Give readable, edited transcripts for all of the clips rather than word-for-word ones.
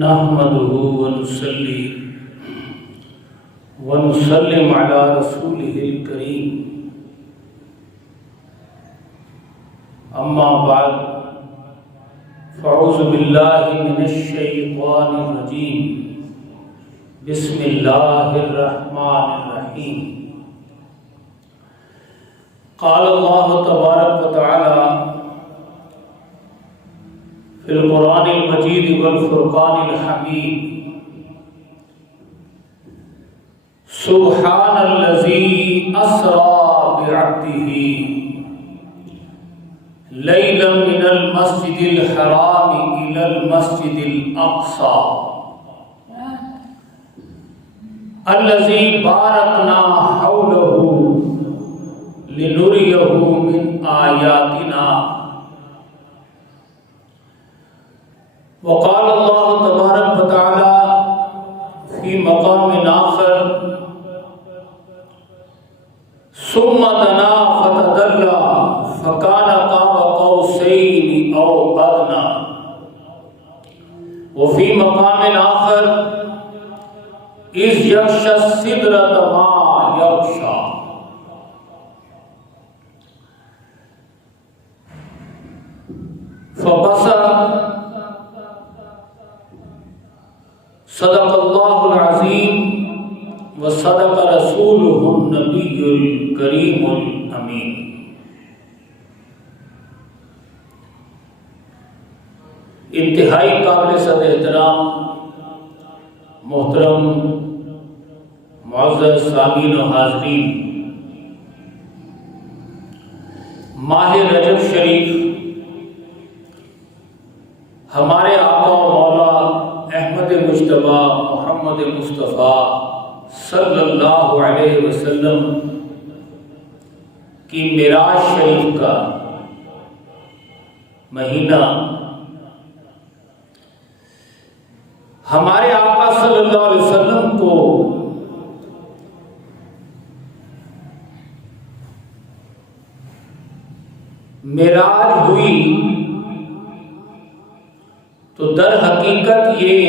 نحمده ونصلي ونسلم على رسوله الكريم اما بعد فاعوذ بالله من الشيطان الرجيم بسم الله الرحمن الرحيم قال الله تبارك وتعالى في القرآن المجيد والفرقان الحميد سبحان الذي أسرى بعبده ليلا من المسجد الحرام إلى المسجد الأقصى الذي باركنا حوله لنريه من آياتنا وقال الله تبارك وتعالى في مقام آخر ثم دنا فتدلى فكان قاب قوسين أو أدنى وفي مقام آخر إذ يغشى السدرة ما يغشى فبصر صدق اللہ العظیم وصدق رسولہ النبی الکریم الامین۔ انتہائی قابل صد احترام محترم معزز سامعین و حاضرین، ماہ رجب شریف ہمارے آقا و مولا احمد مجتبی محمد مصطفیٰ صلی اللہ علیہ وسلم کی معراج شریف کا مہینہ ہمارے آقا صلی اللہ علیہ وسلم کو معراج ہوئی تو در حقیقت یہ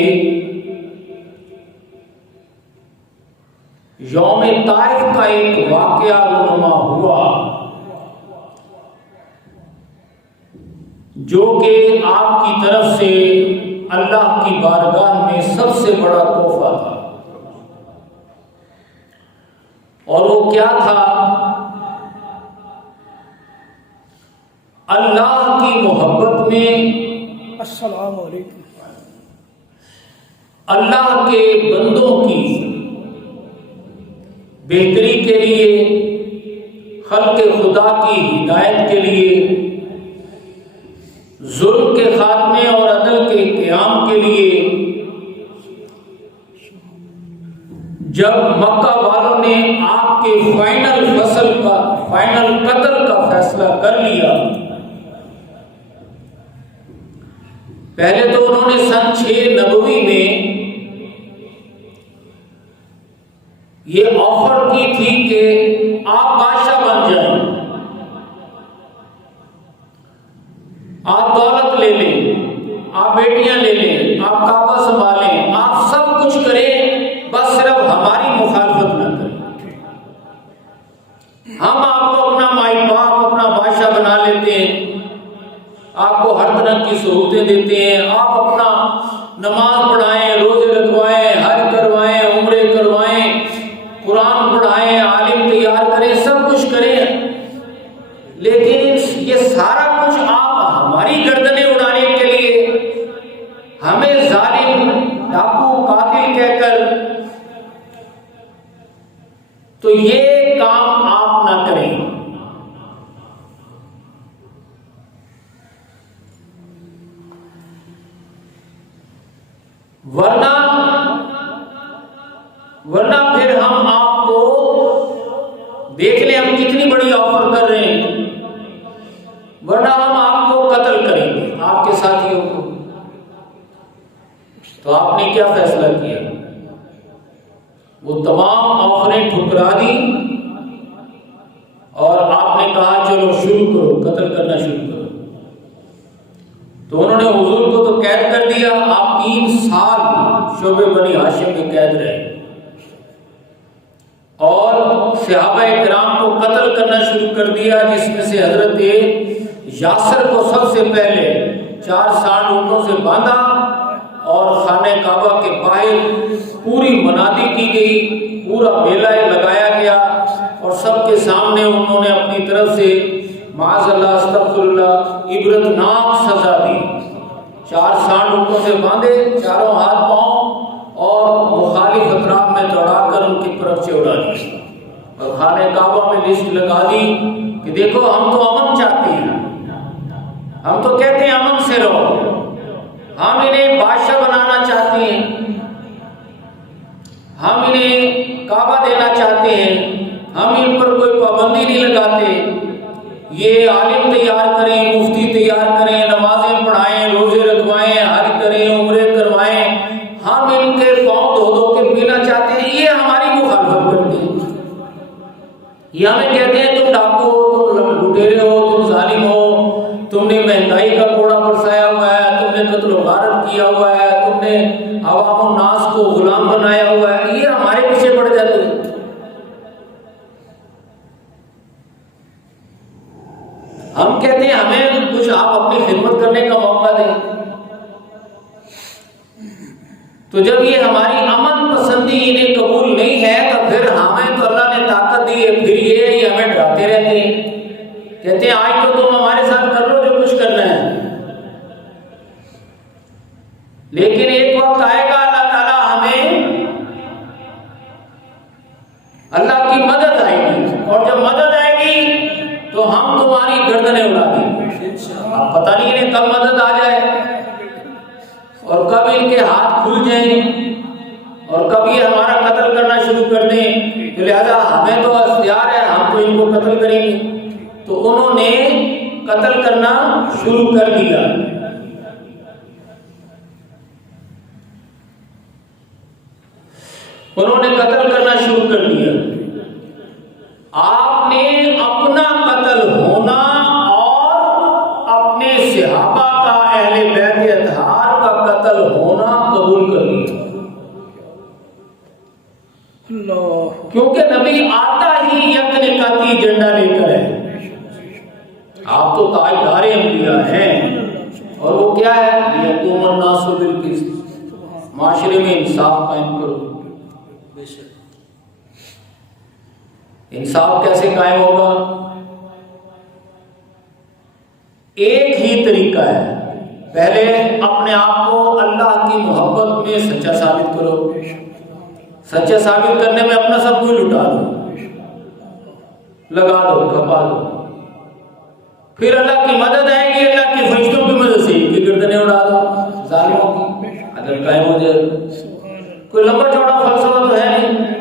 یوم طائف کا ایک واقعہ رونما ہوا جو کہ آپ کی طرف سے اللہ کی بارگاہ میں سب سے بڑا تحفہ تھا، اور وہ کیا تھا؟ اللہ کی محبت میں، السلام علیکم، اللہ کے بندوں کی بہتری کے لیے، خلق خدا کی ہدایت کے لیے، ظلم کے خاتمے اور عدل کے قیام کے لیے جب مکہ والوں نے آپ کے فائنل قتل کا فیصلہ کر لیا، پہلے تو انہوں نے سن 6 نبوی میں یہ آفر کی تھی کہ آپ بادشاہ بن جائیں، آپ دولت لے لیں، آپ بیٹیاں لے لیں، آپ کعبہ سنبھالیں، آپ سب کچھ کریں، بس صرف ہماری مخالفت نہ کریں، ہم آپ کو اپنا مائی باپ، اپنا بادشاہ بنا لیتے ہیں، آپ کو ہر طرح کی سہولتیں دیتے ہیں، آپ اپنا نماز پڑھائیں، روزے رکھوائیں، حج کروائیں، عمرے کروائیں، قرآن پڑھائیں، عالم تیار کریں، سب کچھ کریں، لیکن یہ سارا کچھ آپ ہماری گردنیں اڑانے کے لیے ہمیں ظالم، ڈاکو، قاتل کہہ کر، تو یہ کام آپ نہ کریں۔ ورنہ پھر ہم آپ کو دیکھ لیں، ہم کتنی بڑی آفر کر رہے ہیں، ورنہ ہم آپ کو قتل کریں گے، آپ کے ساتھیوں کو۔ تو آپ نے کیا فیصلہ کیا؟ وہ تمام آفریں ٹھکرا دی اور آپ نے کہا چلو شروع کرو، قتل کرنا شروع کرو۔ تو انہوں نے حضور کو تو قید کر دیا، آپ کی 3 سال شعبے بنی ہاشم میں قید رہے اور صحابہ کرام کو قتل کرنا شروع کر دیا، جس میں سے حضرت یاسر کو سب سے پہلے 4 سال اونٹوں سے باندھا اور خانہ کعبہ کے باہر پوری منادی کی گئی، پورا میلہ لگایا گیا اور سب کے سامنے انہوں نے اپنی طرف سے معاذ اللہ استغفر اللہ عبرتناک سزا دی۔ 4 سال اونٹوں سے باندھے، چاروں ہاتھ پاؤں اور مخالف اطراف میں دوڑا کر ان کی پرچے اڑا دی اور خانہ کعبہ میں لسٹ لگا دی کہ دیکھو ہم تو امن چاہتے ہیں، ہم تو کہتے ہیں امن سے رہو، ہم انہیں بادشاہ بنانا چاہتے ہیں، ہم انہیں کعبہ دینا چاہتے ہیں، ہم ان پر کوئی پابندی نہیں لگاتے، یہ عالم تیار کریں، مفتی تیار کریں، نمازیں پڑھائیں، روزے رکھوائیں، حج کریں، عمرے کروائیں، ہم ان کے پاؤں دھو دھو کے پینا چاہتے ہیں، یہ ہماری مخالفت کرتے ہیں، یہ ہمیں کہتے ہیں تم ڈاکو ہو، تم لٹیرے ہو، تم ظالم ہو، تم نے مہنگائی کا کوڑا برسایا ہوا ہے، تم نے قتل و غارت کیا ہوا ہے، تم نے عوام الناس کو غلام بنایا ہوا ہے، یہ ہمارے پیچھے پڑ جاتے ہیں۔ ہم کہتے ہیں ہمیں کچھ آپ اپنی خدمت کرنے کا موقع دیں، تو جب یہ ہماری امن پسندی انہیں قبول نہیں ہے تو پھر ہمیں تو اللہ نے طاقت دی ہے، پھر یہ ہمیں ڈراتے رہتے ہیں، کہتے ہیں آج تو تم ہمارے ساتھ کر لو جو کچھ کرنا ہے، لیکن ایک وقت آئے گا اللہ تعالیٰ ہمیں اللہ کی مدد آئے گی اور جب مدد آئے گی تو ہم تمہاری گردنیں اڑا دیں گے۔ اب پتہ نہیں انہیں کب مدد آ جائے اور کب ان کے ہاتھ کھل جائیں اور کب یہ ہمارا قتل کرنا شروع کر دیں، تو لہذا ہمیں تو اختیار ہے، ہم تو ان کو قتل کریں گے۔ تو انہوں نے قتل کرنا شروع کر دیا۔ انہوں نے قتل کرنا شروع کر دیا۔ آپ نے اپنا قتل ہونا اور اپنے صحابہ کا، اہل بیت اطہار کا قتل ہونا قبول کر لیا، کیونکہ نبی آتا ہی یک نکاتی جھنڈا لے کر ہے۔ آپ تو تاجدار انبیاء ہیں اور وہ کیا ہے، یقوم الناس بالقسط، معاشرے میں انصاف قائم کرو۔ انصاف کیسے قائم ہوگا؟ ایک ہی طریقہ ہے، پہلے اپنے آپ کو اللہ کی محبت میں سچا ثابت کرو، سچا ثابت کرنے میں اپنا سب کچھ لٹا دو، لگا دو، کھپا دو، پھر اللہ کی مدد آئے گی، اللہ کے فرشتوں کی مدد سے کی گردنیں اڑا دو ظالموں کی، اگر قائم ہو جائے۔ کوئی لمبا چوڑا فلسفہ تو ہے نہیں۔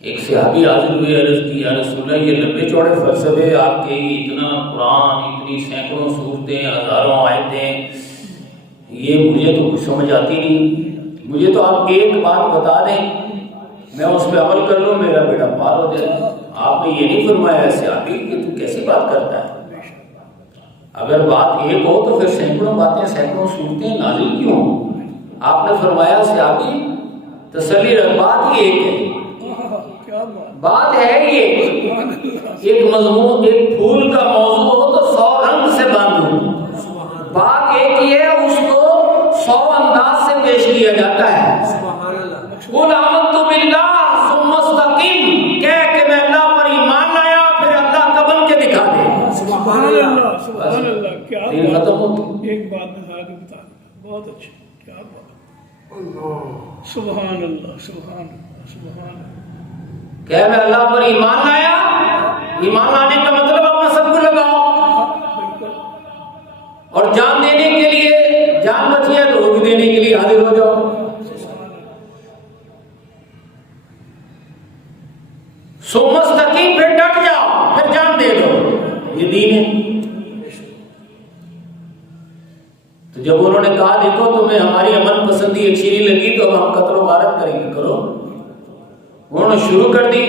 ایک صحابی حاضر ہوئے، عرض کی یا رسول اللہ یہ لمبے چوڑے فلسفے آپ کے، اتنا قرآن، اتنی سینکڑوں سورتیں، ہزاروں آیتیں، یہ مجھے تو کچھ سمجھ آتی نہیں، مجھے تو آپ ایک بات بتا دیں، میں اس پہ عمل کر لوں، میرا بیڑا پار ہو جائے۔ آپ نے یہ نہیں فرمایا صحابی کہ تو کیسی بات کرتا ہے، اگر بات ایک ہو تو پھر سینکڑوں باتیں، سینکڑوں صورتیں نازل کیوں ہوں؟ آپ نے فرمایا صحابی تسلی رکھ، بات ہی ایک ہے، بات ہے یہ، ایک مضمون، ایک پھول کا موضوع ہو تو 100 رنگ سے باندھو، بات ایک ہی ہے، اس کو 100 انداز سے پیش کیا جاتا ہے۔ قُلْ آمَنْتُ بِاللَّهِ ثُمَّ اسْتَقِمْ، کہہ کہ میں اللہ پر ایمان لایا، پھر اللہ کا بن کے دکھا دے۔ سبحان اللہ، سبحان اللہ، کیا دین ختم ہو۔ ایک بات بتا کے بتا دیں، بہت اچھا، کیا بات، سبحان اللہ، سبحان اللہ، سبحان اللہ۔ کہ میں اللہ پر ایمان لایا، ایمان لانے کا مطلب اپنا سب کو لگاؤ، اور جان دینے کے لیے، جان بچی ہے تو وہ بھی دینے کے لیے حاضر ہو جاؤ۔ مستقیم، پھر ڈٹ جاؤ، پھر جان دے دو، یہ دین ہے۔ تو جب انہوں نے کہا دیکھو تمہیں ہماری امن پسندی اچھی نہیں لگی تو اب ہم قتل و غارت کریں گے، کرو، انہوں نے شروع کر دی۔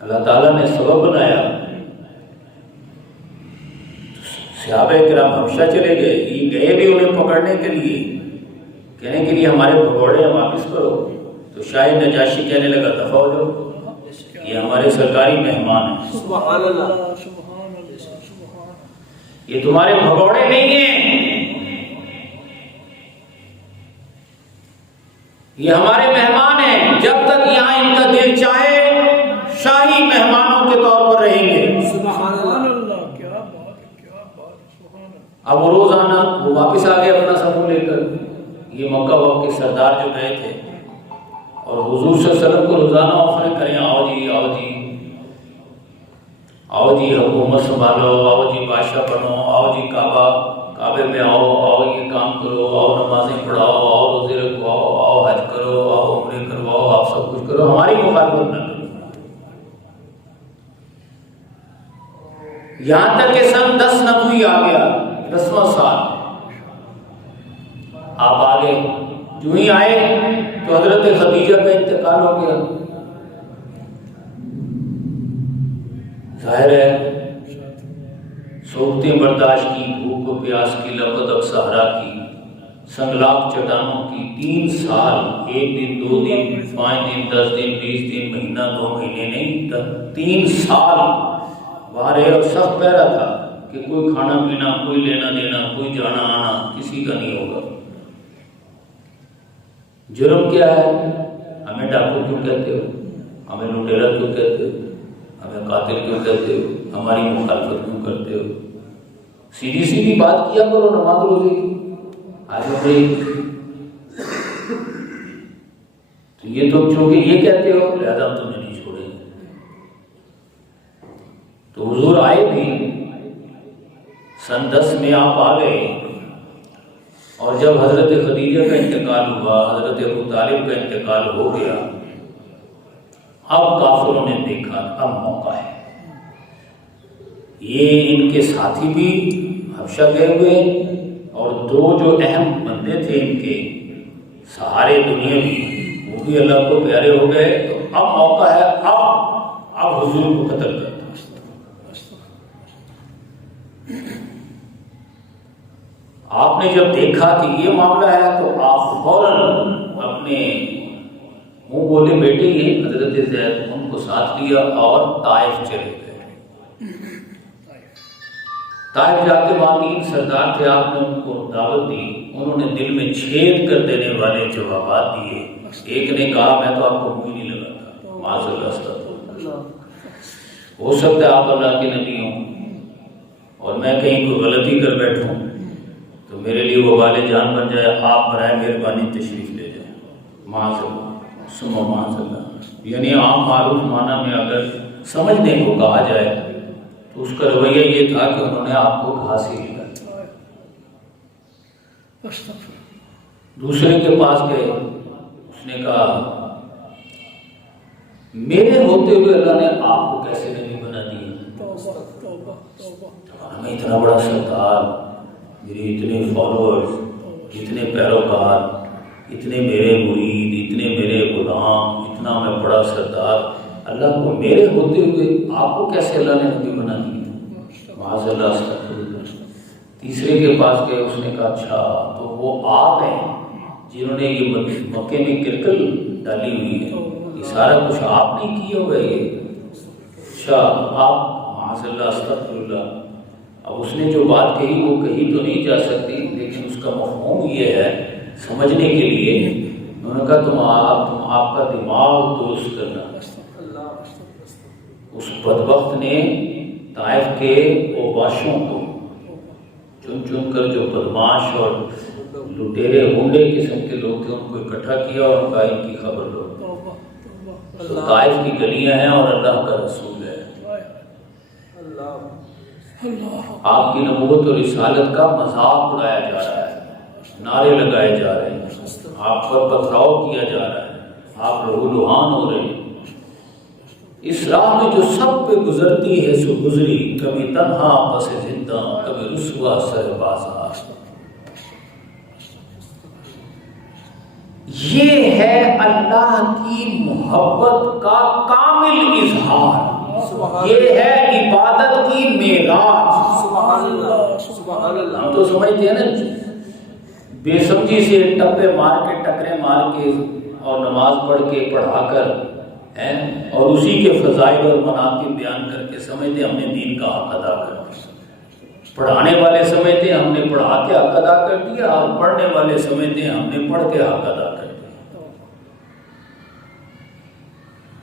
اللہ تعالیٰ نے سبب بنایا، صحابہ کرام حبشہ چلے گئے، یہ گئے بھی انہیں پکڑنے کے لیے، کہنے کے لیے ہمارے بھگوڑے واپس کرو، تو شاہ نجاشی کہنے لگا دفع ہو جاؤ، یہ ہمارے سرکاری مہمان ہیں، سبحان اللہ سبحان اللہ سبحان اللہ، یہ تمہارے بھگوڑے نہیں ہیں، یہ ہمارے مہمان ہیں، جب تک یہاں ان کا دل چاہے شاہی مہمانوں کے طور پر رہیں گے۔ سبحان اللہ، کیا بات ہے کیا بات ہے، سبحان اللہ۔ اب وہ روزانہ وہ واپس آ گئے اپنا سفر لے کر، یہ مکہ وقت کے سردار جو گئے تھے، اور حضور صلی اللہ علیہ وسلم کو روزانہ آفر کریں، آؤ جی آؤ جی آؤ جی حکومت سنبھالو، آؤ جی بادشاہ بنو، آؤ جی کعبے میں آؤ، آؤ یہ کام کرو، آؤ نمازیں پڑھاؤ، آؤ روزے رکھواؤ، آؤ حج کرو، آؤ عمرے کرواؤ، آپ سب کچھ کرو، ہماری مخالفت نہ کرو۔ یہاں تک کہ سن 10 نبوی آ گیا، 10واں سال آپ آگے، جو ہی آئے تو حضرت خدیجہ کا انتقال ہو گیا۔ ظاہر ہے صورتیں برداشت کی، بھوک و پیاس کی، لپت اب صحرا کی، سنگلاخ چٹانوں کی، 3 سال، 1 دن 2 دن 5 دن 10 دن 20 دن، مہینہ 2 مہینے نہیں، 3 سال باہر اور سخت پہرا تھا کہ کوئی کھانا پینا، کوئی لینا دینا، کوئی جانا آنا کسی کا نہیں ہوگا۔ جرم کیا ہے؟ ہمیں ڈاکو کیوں کہتے ہو؟ ہمیں لٹیرا کیوں کہتے ہو؟ ہمیں قاتل کیوں کہتے ہو؟ ہماری مخالفت کیوں کرتے ہو؟ سیدھی سیدھی بات کیا کرو، نماز روزے کی، آج بڑی تو یہ تم چونکہ یہ کہتے ہو لہذا ہم تمہیں نہیں چھوڑیں گے۔ تو حضور آئے بھی، سن 10 میں آپ آ گئے، اور جب حضرت خدیجہ کا انتقال ہوا، حضرت ابو طالب کا انتقال ہو گیا، اب کافروں نے دیکھا اب موقع ہے، یہ ان کے ساتھی بھی حبشہ گئے ہوئے، اور 2 جو اہم بندے تھے ان کے سہارے دنیاوی وہ بھی اللہ کو پیارے ہو گئے، تو اب موقع ہے، اب حضور کو قتل کرتا۔ آپ نے جب دیکھا کہ یہ معاملہ ہے تو آپ فوراً اپنے منہ بولے بیٹے یہ حضرت زید ان کو ساتھ لیا اور طائف چلے گئے۔ طائف جا کے وہاں 3 سردار تھے، آپ نے ان کو دعوت دی، انہوں نے دل میں چھید کر دینے والے جوابات دیے۔ ایک نے کہا میں تو آپ کو منہ نہیں لگاتا، معاذ اللہ استغفر، ہو سکتا ہے آپ اللہ کے نبی ہوں اور میں کہیں کوئی غلطی کر بیٹھوں تو میرے لیے وہ والے جان بن جائے، آپ برائے مہربانی تشریف لے جائیں، معاذ اللہ ثم معاذ اللہ۔ یعنی عام معروف معنی میں اگر سمجھنے کو کہا جائے تو اس کا رویہ یہ تھا کہ انہوں نے آپ کو گھاس ہی لیا۔ دوسرے کے پاس گئے، اس نے کہا میرے ہوتے ہوئے اللہ نے آپ کو کیسے نبی بنا دیا؟ ہمیں اتنا بڑا سردار، میرے اتنے فالوورز، اتنے پیروکار، اتنے میرے مرید، اتنے میرے غلام، اتنا میں بڑا سردار، اللہ کو میرے ہوتے ہوئے آپ کو کیسے اللہ نے نبی بنا دیا؟ معاذ اللہ استغفر اللہ۔ تیسرے کے پاس گئے، اس نے کہا اچھا تو وہ آپ ہیں جنہوں نے یہ مکے میں کرکل ڈالی ہوئی ہے، یہ سارا کچھ آپ نے کیا ہوا ہے یہ؟ اچھا آپ، معاذ اللہ استغفر اللہ۔ اب اس نے جو بات کہی وہ کہی تو نہیں جا سکتی، لیکن اس کا مفہوم یہ ہے سمجھنے کے لیے، انہوں نے کہا تم آپ کا دماغ درست کرنا۔ اس بدبخت نے طائف کے اوباشوں کو چن چن کر، جو بدماش اور لٹیرے ہونڈے قسم کے لوگ تھے، ان کو اکٹھا کیا اور کہا ان کی خبر لو، تو طائف کی گلیاں ہیں اور اللہ کا رسول ہے، آپ کی نبوت اور رسالت کا مذاق اڑایا جا رہا ہے، نعرے لگائے جا رہے ہیں، آپ پر پتھراؤ کیا جا رہا ہے، آپ لہو لہان ہو رہے ہیں۔ اس راہ میں جو سب پہ گزرتی ہے سو گزری، کبھی تنہا پس زندہ، کبھی رسوا سر بازار۔ یہ ہے اللہ کی محبت کا کامل اظہار، یہ ہے عبادت کی معراج۔ سبحان اللہ ہم تو سمجھتے ہیں نا بے سمجھی سے ٹپے مار کے ٹکرے مار کے اور نماز پڑھ کے پڑھا کر اور اسی کے فضائل اور مناقب بیان کر کے سمجھتے ہم نے دین کا حق ادا کر دیا. پڑھانے والے سمجھتے ہم نے پڑھا کے حق ادا کر دیا اور پڑھنے والے سمجھتے ہم نے پڑھ کے حق ادا کر دیا.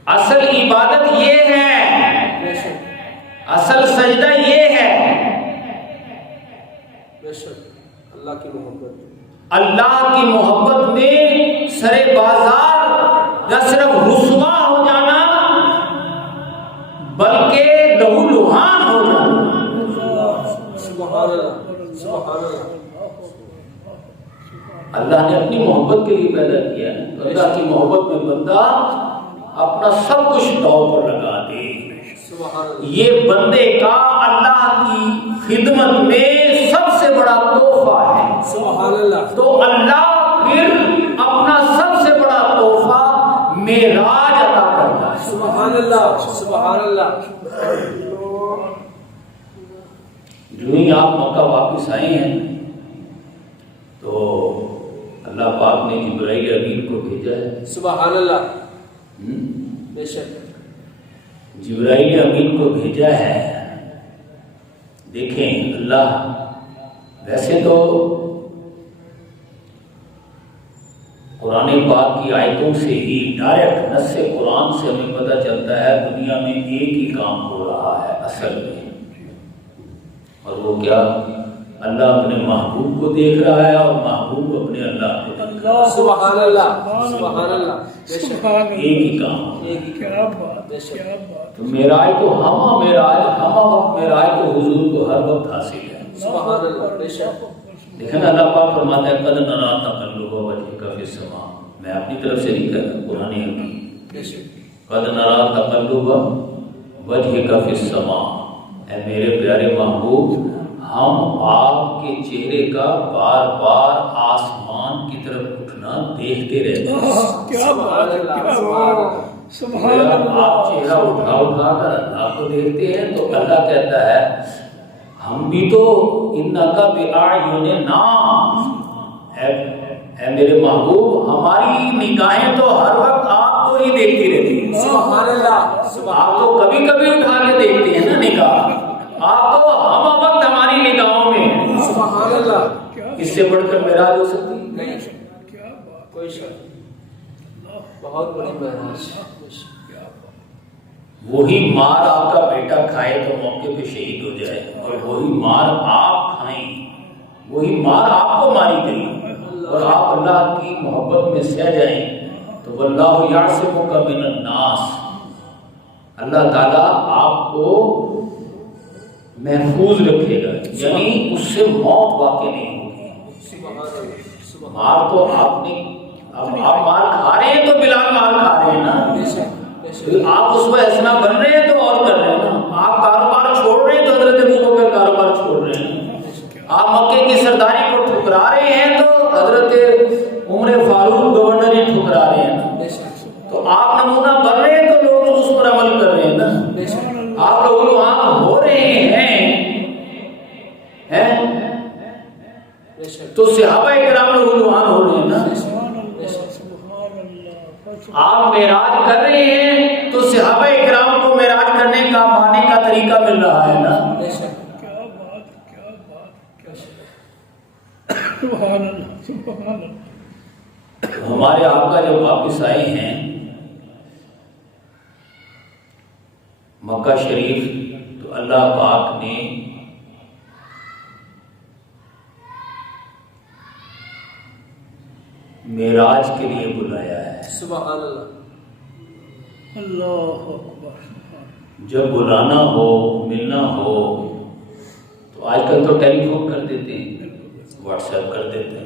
اصل عبادت یہ ہے, اصل سجدہ یہ ہے, اللہ کی محبت. اللہ کی محبت میں سرے بازار نہ صرف رسوا ہو جانا بلکہ لہو لہان ہو جانا. سبحان اللہ سبحان اللہ. اللہ نے اپنی محبت کے لیے پیدا کیا ہے. اللہ کی محبت میں بندہ اپنا سب کچھ داؤ پر لگا دے. یہ بندے کا اللہ کی خدمت میں سب سے بڑا تحفہ ہے. سبحان اللہ. تو اللہ پھر اپنا سب سے بڑا تحفہ معراج عطا کرتا ہے. سبحان اللہ سبحان اللہ. جو ہی آپ مکہ واپس آئے ہیں تو اللہ پاک نے جبرائیل امین کو بھیجا ہے. سبحان اللہ. بے شک جبرائیل امین کو بھیجا ہے. دیکھیں اللہ ویسے تو قرآن پاک کی آیتوں سے ہی ڈائریکٹ نص قرآن سے ہمیں پتہ چلتا ہے دنیا میں ایک ہی کام ہو رہا ہے اصل میں, اور وہ کیا؟ اللہ اپنے محبوب کو دیکھ رہا ہے اور محبوب اپنے اللہ کو دیکھ رہا ہے. سبحان اللہ سبحان اللہ. ایک ہی کام. کیا بات کیا بات. تو معراج تو ہم وقت معراج تو حضور کو ہر وقت حاصل ہے. سبحان اللہ. بے شک دیکھیں نا اللہ پاک فرماتا ہے قد نرا تقلب وجهك في السماء. میں اپنی طرف سے نہیں کہہ رہا, قرآن حکیم. قد نرا تقلب وجهك في السماء. اے میرے پیارے محبوب ہم آپ کے چہرے کا بار بار آسمان کی طرف اٹھنا دیکھتے رہتے ہیں. کیا بات ہے کیا بات. سبحان اللہ. آپ چہرہ اٹھا کر اللہ کو دیکھتے ہیں تو اللہ کہتا ہے ہم بھی تو انکا بِأَعْيُنِنَا, اے میرے محبوب ہماری نگاہیں تو ہر وقت آپ کو ہی دیکھتی رہتی ہیں. سبحان اللہ. آپ تو کبھی کبھی اٹھا کے دیکھتے ہیں نا نگاہ, آپ تو ہم وقت ہماری نگاہوں میں ہیں. سبحان اللہ. اس سے بڑھ کر معراج ہو سکتی نہیں کیا بات. کوئی شک. بہت بڑی معراج. وہی مار آپ کا بیٹا کھائے تو موقع پہ شہید ہو جائے, اور وہی مار آپ کھائیں, وہی مار آپ کو ماری گئی اور آپ اللہ کی محبت میں سہ جائیں تو واللہ یعصمک من الناس. اللہ تعالیٰ آپ کو محفوظ رکھے گا, یعنی اس سے موت واقع نہیں ہوگی. مار تو آپ نے, اب آپ مار کھا رہے ہیں تو بلال مار کھا رہے ہیں نا, آپ اس میں ایسا بن رہے ہیں تو اور کر رہے ہیں نا. آپ کاروبار چھوڑ رہے ہیں تو حضرت ابوبکر کاروبار چھوڑ رہے ہیں. آپ مکے کی سرداری کو ٹھکرا رہے ہیں تو حضرت عمر فاروق گورنر ہی ٹھکرا رہے ہیں نا. تو آپ نمونہ بن رہے ہیں تو لوگ اس پر عمل کر رہے ہیں نا. آپ لوگ وہاں ہو رہے ہیں تو صحابہ کرام لوگ وہاں ہو رہے ہیں نا. آپ معراج کر رہے ہیں تو صحابہ کرام کو معراج کرنے کا معنی کا طریقہ مل رہا ہے نا. کیا بات کیا بات کیا. سبحان اللہ سبحان اللہ. ہمارے آقا جب واپس آئے ہیں مکہ شریف تو اللہ پاک نے معراج کے لیے بلایا ہے. سبحان اللہ. اللہ اکبر. جب بلانا ہو ملنا ہو تو آج کل تو ٹیلی فون کر دیتے ہیں, واٹس ایپ کر دیتے ہیں,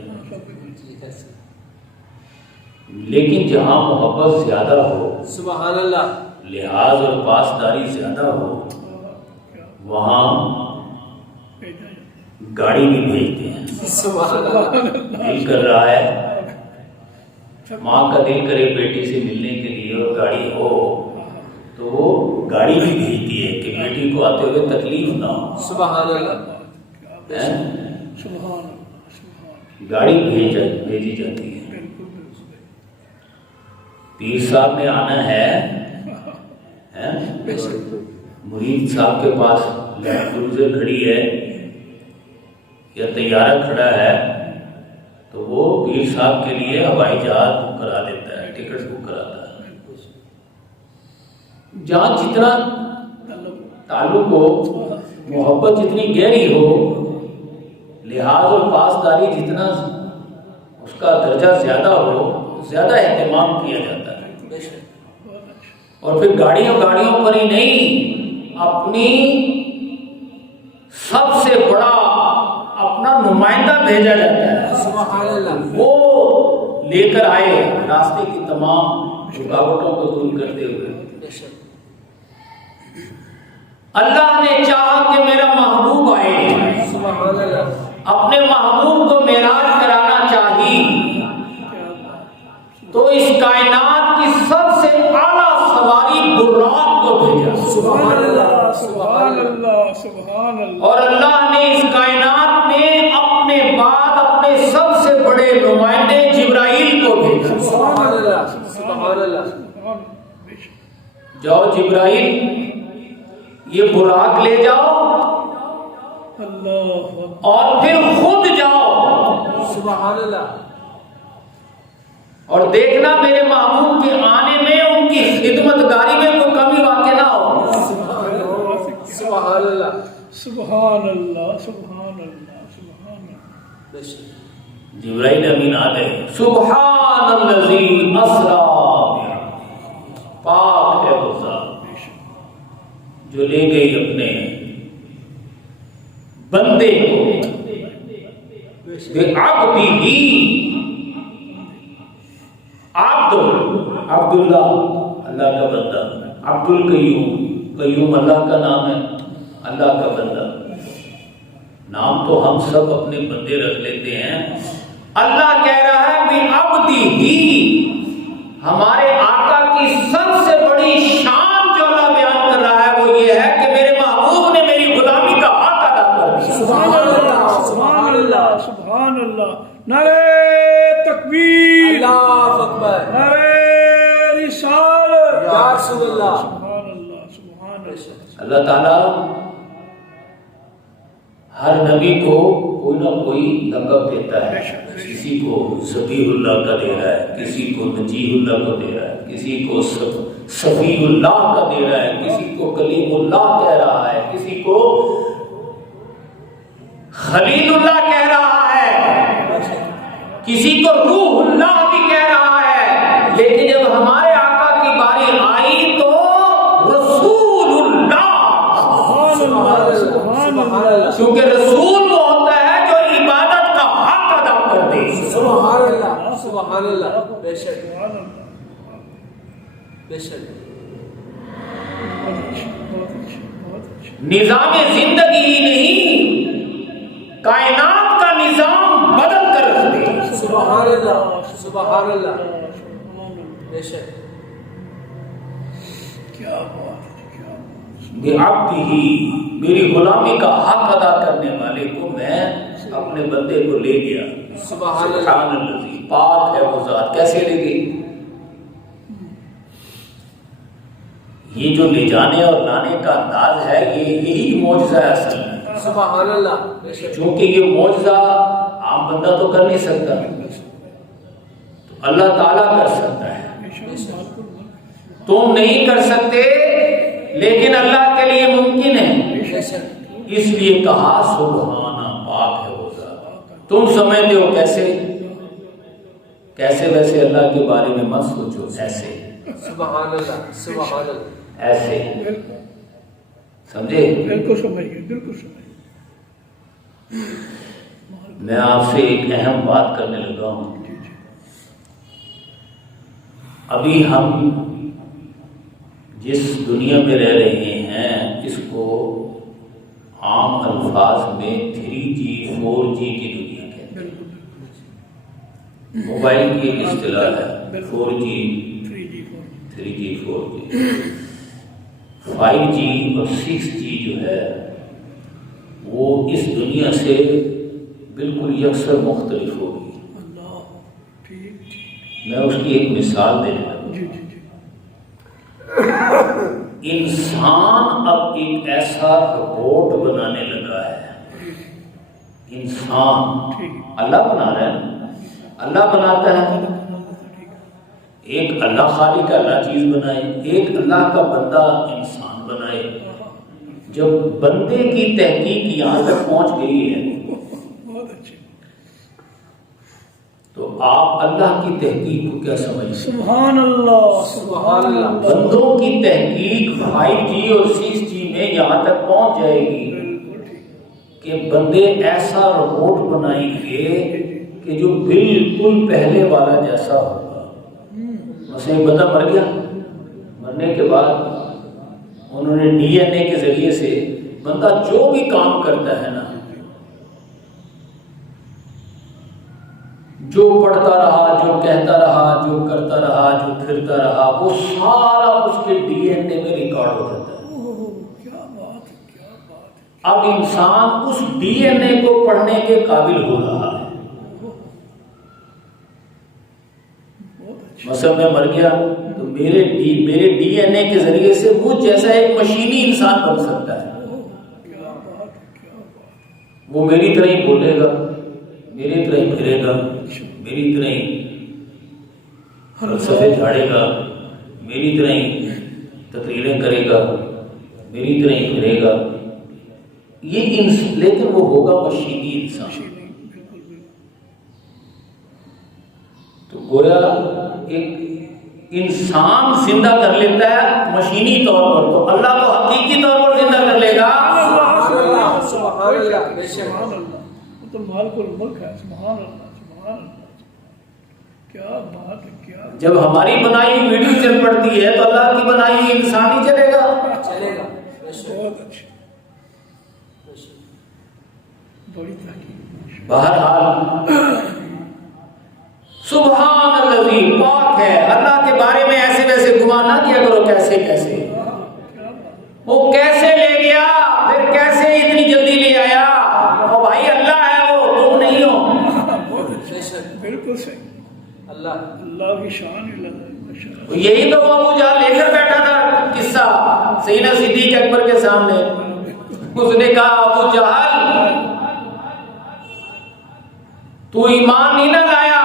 لیکن جہاں محبت زیادہ ہو, سبحان اللہ, لحاظ اور پاسداری زیادہ ہو, وہاں گاڑی بھی بھیجتے ہیں. سبحان اللہ. دل کر رہا ہے, ماں کا دل کرے بیٹی سے ملنے کے لیے اور گاڑی ہو تو وہ گاڑی بھی بھیجتی ہے کہ بیٹی کو آتے ہوئے تکلیف نہ ہو. سبحان اللہ. سبحان اللہ سبحان گاڑی بھیجی جاتی ہے، بالکل بالکل پیر صاحب نے آنا ہے، مرید صاحب کے پاس لینڈ کروزر کھڑی ہے یا طیارہ کھڑا ہے تو وہ پیر صاحب کے لیے ہوائی جہاز بک کرا دیتا ہے، ٹکٹ بک کراتا ہے۔ جہاں جتنا تعلق ہو، محبت جتنی گہری ہو، لحاظ اور پاسداری جتنا اس کا درجہ زیادہ ہو، زیادہ اہتمام کیا جاتا ہے۔ اور پھر گاڑیوں پر ہی نہیں، اپنی سب سے بڑا اپنا نمائندہ بھیجا جاتا ہے، وہ لے کر آئے راستے کی تمام رکاوٹوں کو دور کرتے ہوئے۔ اللہ نے چاہا کہ میرا محبوب آئے، اپنے محبوب کو معراج کرانا چاہی تو اس کائنات کی سب سے اعلیٰ سواری براق کو بھیجا۔ سبحان اللہ سبحان اللہ سبحان اللہ۔ اور اللہ نے اس کائنات میں اپنے بعد اپنے سب سے بڑے نمائندے جبرائیل کو بھیجا۔ سبحان اللہ سبحان اللہ۔ جاؤ جبرائیل، یہ براق لے جاؤ اللہ اور پھر خود جاؤ سبحان اللہ۔ اور دیکھنا میرے محبوب کے آنے میں ان کی خدمت گاری میں کوئی کمی واقع نہ ہو۔ سبحان اللہ سبحان اللہ سبحان اللہ سبحان اللہ۔ جبرائیل امین آ گئے، سبحان الذی اسریٰ، پاک ہے وہ ذات جو لے گئی اپنے بندے کو بعبدہ، عبداللہ اللہ کا بندہ، عبد القیوم، قیوم اللہ کا نام ہے، اللہ کا بندہ۔ نام تو ہم سب اپنے بندے رکھ لیتے ہیں، اللہ کہہ رہا ہے بعبدہ، ہمارے آقا کی سب سے بڑی شان جو اللہ بیان کر رہا ہے وہ یہ ہے کہ میرے محبوب نے میری غلامی کا حق ادا کر دیا۔ سبحان اللہ سبحان اللہ سبحان اللہ۔ نعرہ تکبیر، اللہ اکبر، نعرہ رسالت، یا رسول اللہ۔ سبحان اللہ سبحان اللہ۔ اللہ تعالیٰ ہر نبی کو کوئی نہ کوئی لقب دیتا ہے، کسی کو ذبیح اللہ کا دے رہا ہے، کسی کو نجیح اللہ کو دے رہا ہے، کسی کو صفی اللہ کا دے رہا ہے، کسی کو کلیم اللہ کہہ رہا ہے، کسی کو خلیل اللہ کہہ رہا ہے، کسی کو روح اللہ بھی کہہ رہا ہے، لیکن جب ہمارے آقا کی باری آئی تو رسول اللہ، سبحان اللہ کیونکہ رسول وہ ہوتا ہے جو عبادت کا حق ادا کر دے۔ سبحان اللہ سبحان اللہ۔ بے شک بے شک۔ بہت اچھا بہت اچھا بہت اچھا۔ نظام زندگی ہی نہیں، کائنات کا نظام بدل کر رکھ دے۔ سبحان اللہ سبحان اللہ۔ بے شک۔ کیا بات ہے کیا بات۔ بعبدہ، میری غلامی کا حق ادا کرنے والے کو میں اپنے بندے کو لے گیا۔ سبحان اللہ۔ سبحان الذی، پاک ہے وہ ذات، کیسے لے گئی؟ یہ جو لے جانے اور لانے کا انداز ہے، یہی معجزہ ہے اصل میں۔ سبحان اللہ بے شک۔ چونکہ یہ معجزہ عام بندہ تو کر نہیں سکتا، تو اللہ تعالیٰ کر سکتا ہے۔ تم نہیں کر سکتے لیکن اللہ کے لیے ممکن ہے، بے شک۔ اس لیے کہا سبحانہ، پاک ہے وہ ذات۔ تم سمجھتے ہو کیسے ویسے اللہ کے بارے میں مت سوچو، ایسے سبحان اللہ سبحان اللہ۔ ایسے سمجھے؟ بالکل سمجھیے بالکل سمجھیے۔ میں آپ سے ایک اہم بات کرنے لگا ہوں۔ ابھی ہم جس دنیا میں رہ رہے ہیں اس کو عام الفاظ میں 3G 4G کی دنیا کہتے ہیں۔ موبائل کی ایک اصطلاح ہے 4G 3G 4G 5G اور 6G جو ہے وہ اس دنیا سے بالکل یکسر مختلف ہوگی۔ اللہ ٹھیک ٹھیک میں اس کی ایک مثال دینے لگا۔ جی جی جی انسان اب ایک ایسا روبوٹ بنانے لگا ہے۔ انسان اللہ بنا رہا ہے، اللہ بناتا ہے۔ ایک اللہ خالق کا اللہ چیز بنائے، ایک اللہ کا بندہ انسان بنائے۔ جب بندے کی تحقیق یہاں تک پہنچ گئی ہے بہت اچھے، تو آپ اللہ کی تحقیق کو کیا سمجھتے ہیں؟ سبحان اللہ سبحان اللہ، بندوں کی تحقیق 5G اور 6G میں یہاں تک پہنچ جائے گی بالکل ٹھیک، کہ بندے ایسا روبوٹ بنائیں گے کہ جو بالکل پہلے والا جیسا ہوگا۔ مثلا ایک بندہ مر گیا، مرنے کے بعد انہوں نے DNA کے ذریعے سے بندہ جو بھی کام کرتا ہے نا، جو پڑھتا رہا، جو کہتا رہا، جو کرتا رہا، جو پھرتا رہا، وہ سارا اس کے DNA میں ریکارڈ ہو جاتا ہے۔ کیا بات ہے کیا بات ہے، اب انسان اس DNA کو پڑھنے کے قابل ہو رہا ہے۔ بہت اچھا، مثلا میں مر گیا تو میرے DNA کے ذریعے سے مجھ جیسا ایک مشینی انسان بن سکتا ہے۔ کیا بات ہے کیا بات ہے، وہ میری طرح ہی بولے گا، میری طرح ہی پھرے گا، میری طرح ہی فلسفے جھاڑے گا، میری طرح ہی تقریریں کرے گا، میری طرح ہی پھرے گا۔ لیکن وہ ہوگا مشینی انسان۔ بالکل بالکل، تو گویا ایک انسان زندہ کر لیتا ہے مشینی طور پر، تو اللہ تو حقیقی طور پر زندہ کر لے گا۔ سبحان اللہ، بے شک، سبحان اللہ، وہ تو مالک الملک ہے، سبحان اللہ سبحان اللہ، کیا بات ہے کیا بات ہے، جب ہماری بنائی ہوئی ویڈیو چل پڑتی ہے تو اللہ کی بنائی ہوئی انسان ہی چلے گا۔ چلے گا، بے شک، بہت اچھا، بے شک، بڑی تحقیق، بہرحال سبحان الذی، پاک ہے اللہ کے بارے میں ایسے ویسے گمان نہ کیا کرو، کیسے کیسے کیا بات ہے، وہ کیسے لے گیا، پھر کیسے اتنی جلدی لے آیا، او بھائی اللہ ہے وہ، تم نہیں ہو۔ بہت اچھا، بے شک، بالکل صحیح، اللہ، اللہ کی شان ہے، ماشاء اللہ، یہی تو وہ ابو جہل لے کر بیٹھا تھا قصہ سیدنا صدیق اکبر کے سامنے۔ اس نے کہا ابو جہل تو ایمان نہیں نہ لایا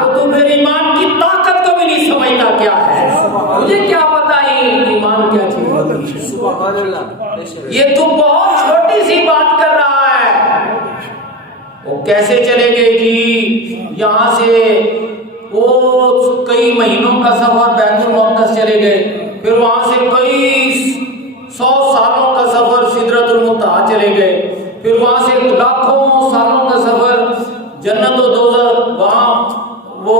تو تو پھر ایمان کی طاقت کو بھی نہیں سمجھتا کیا ہے، مجھے کیا پتا ایمان کیا چیز ہوتی ہے۔ سبحان اللہ، بے شک، یہ تو بہت چھوٹی سی بات کر رہا ہے۔ وہ کیسے چلے گئے جی یہاں سے، وہ کئی مہینوں کا سفر بیت المقدس چلے گئے، پھر وہاں سے کئی 100 سالوں کا سفر سدرۃ المنتہا چلے گئے، پھر وہاں سے لاکھوں سالوں کا سفر جنت و دوزخ، وہاں وہ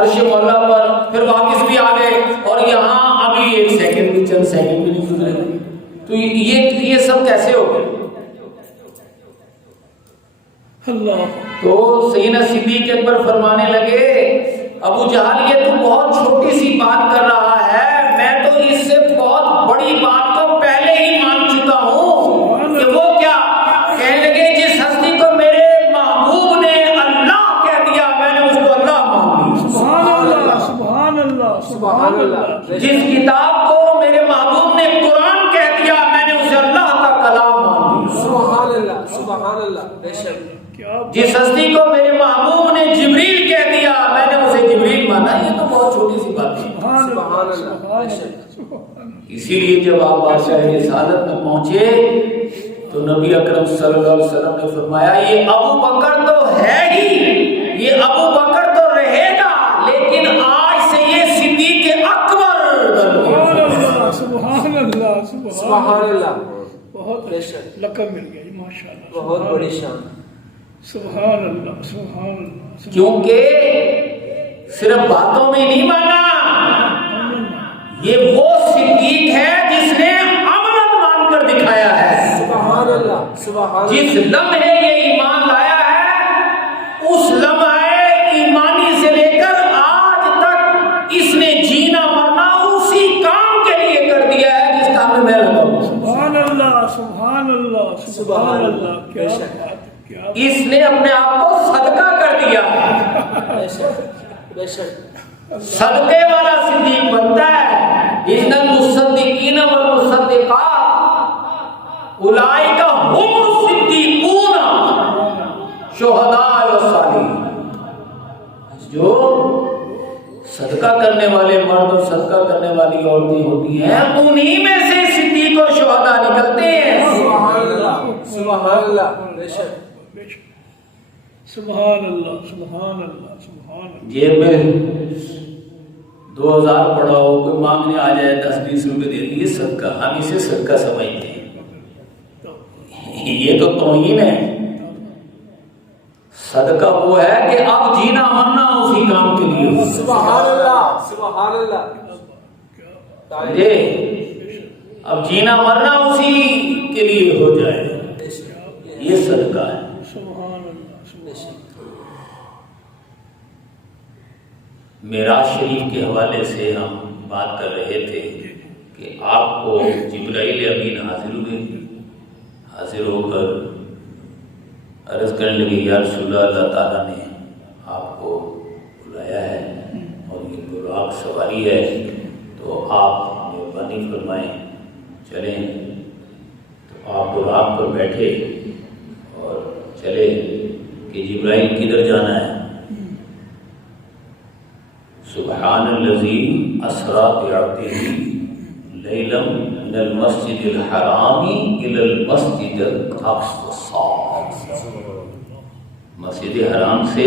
عرش مولا پر، پھر واپس بھی آ گئے، اور یہاں ابھی ایک سیکنڈ بھی، چند سیکنڈ بھی نہیں گزرے۔ تو یہ سب کیسے ہو گئے؟ اللہ، تو سیدنا صدیق اکبر فرمانے لگے ابو جہل یہ تو بہت چھوٹی سی بات کر رہا ہے، میں تو اس سے بہت بڑی بات کو پہلے ہی مان چکا ہوں۔ کہ وہ کیا؟ کہنے لگے جس ہستی کو میرے محبوب نے اللہ کہہ دیا میں نے اس کو اللہ مان لی۔ سبحان اللہ سبحان اللہ سبحان اللہ، جس کتاب کو میرے محبوب نے قرآن کہہ دیا میں نے اسے اللہ کا کلام مان لی۔ سبحان اللہ، سبحان اللہ، بے شک، کیا جس ہستی کو میرے محبوب نے جبریل کہہ دیا میں نے اسے جبریل مانا۔ یہ تو بہت چھوٹی سی بات ہے۔ سبحان سبحان اللہ اللہ، سبحان بے اللہ شک، سبحان اللہ، اسی لیے جب آپ بادشاہ رسالت میں پہنچے تو نبی اکرم صلی اللہ علیہ وسلم نے فرمایا یہ ابو بکر تو ہے ہی، یہ ابو بکر تو رہے گا، لیکن آج سے یہ صدیق اکبر بن سبحان گیا۔ اللہ سبحان اللہ سبحان اللہ، بہت بے اچھا شک، لقب مل گیا جی، ماشاء اللہ، بہت بڑی شان، سبحان اللہ سبحان اللہ، کیونکہ صرف باتوں میں نہیں مانا، یہ وہ صدیق ہے جس نے عملاً مان کر دکھایا ہے۔ سبحان اللہ، سبحان جس اللہ، لمحے یہ ایمان لایا ہے اس لمحے ایمانی سے لے کر آج تک اس نے جینا مرنا اسی کام کے لیے کر دیا ہے جس کام میں لگا ہوں۔ سبحان اللہ سبحان اللہ سبحان اللہ، اس نے اپنے آپ کو صدقہ کر دیا ہے. بے شک بے شک صدقے والا صدیق بنتا ہے. ان المصدقین والمصدقات اولئک هم الصدیقون شہداء والصالحین. جو صدقہ کرنے والے مرد اور صدقہ کرنے والی عورتیں ہوتی ہیں انہی میں سے صدیق اور شہداء نکلتے ہیں. سبحان اللہ سبحان اللہ. بے شک سبحان اللہ سبحان اللہ سبحان اللہ. جیب میں 2000 پڑا ہو کوئی مانگنے آ جائے 10-20 روپے دے دیے صدقہ, ہم اسے صدقہ سمجھتے ہیں. یہ تو توہین ہے. صدقہ وہ ہے کہ اب جینا مرنا اسی کام کے لیے ہو. سبحان اللہ سبحان اللہ. اب جینا مرنا اسی کے لیے ہو جائے, یہ صدقہ ہے. سبحان اللہ بے شک معراج شریف کے حوالے سے ہم بات کر رہے تھے کہ آپ کو جبرائیل امین حاضر ہوئے. حاضر ہو کر عرض کرنے لگے یا رسول اللہ, اللہ تعالیٰ نے آپ کو بلایا ہے اور یہ براق سواری ہے تو آپ مہربانی فرمائیں چلیں. تو آپ براق پر بیٹھے اور چلے کہ جبرائیل کدھر جانا ہے. سبحان الذی اسریٰ بعبدہ لیلا من المسجد الحرام الی المسجد الاقصی. مسجد حرام سے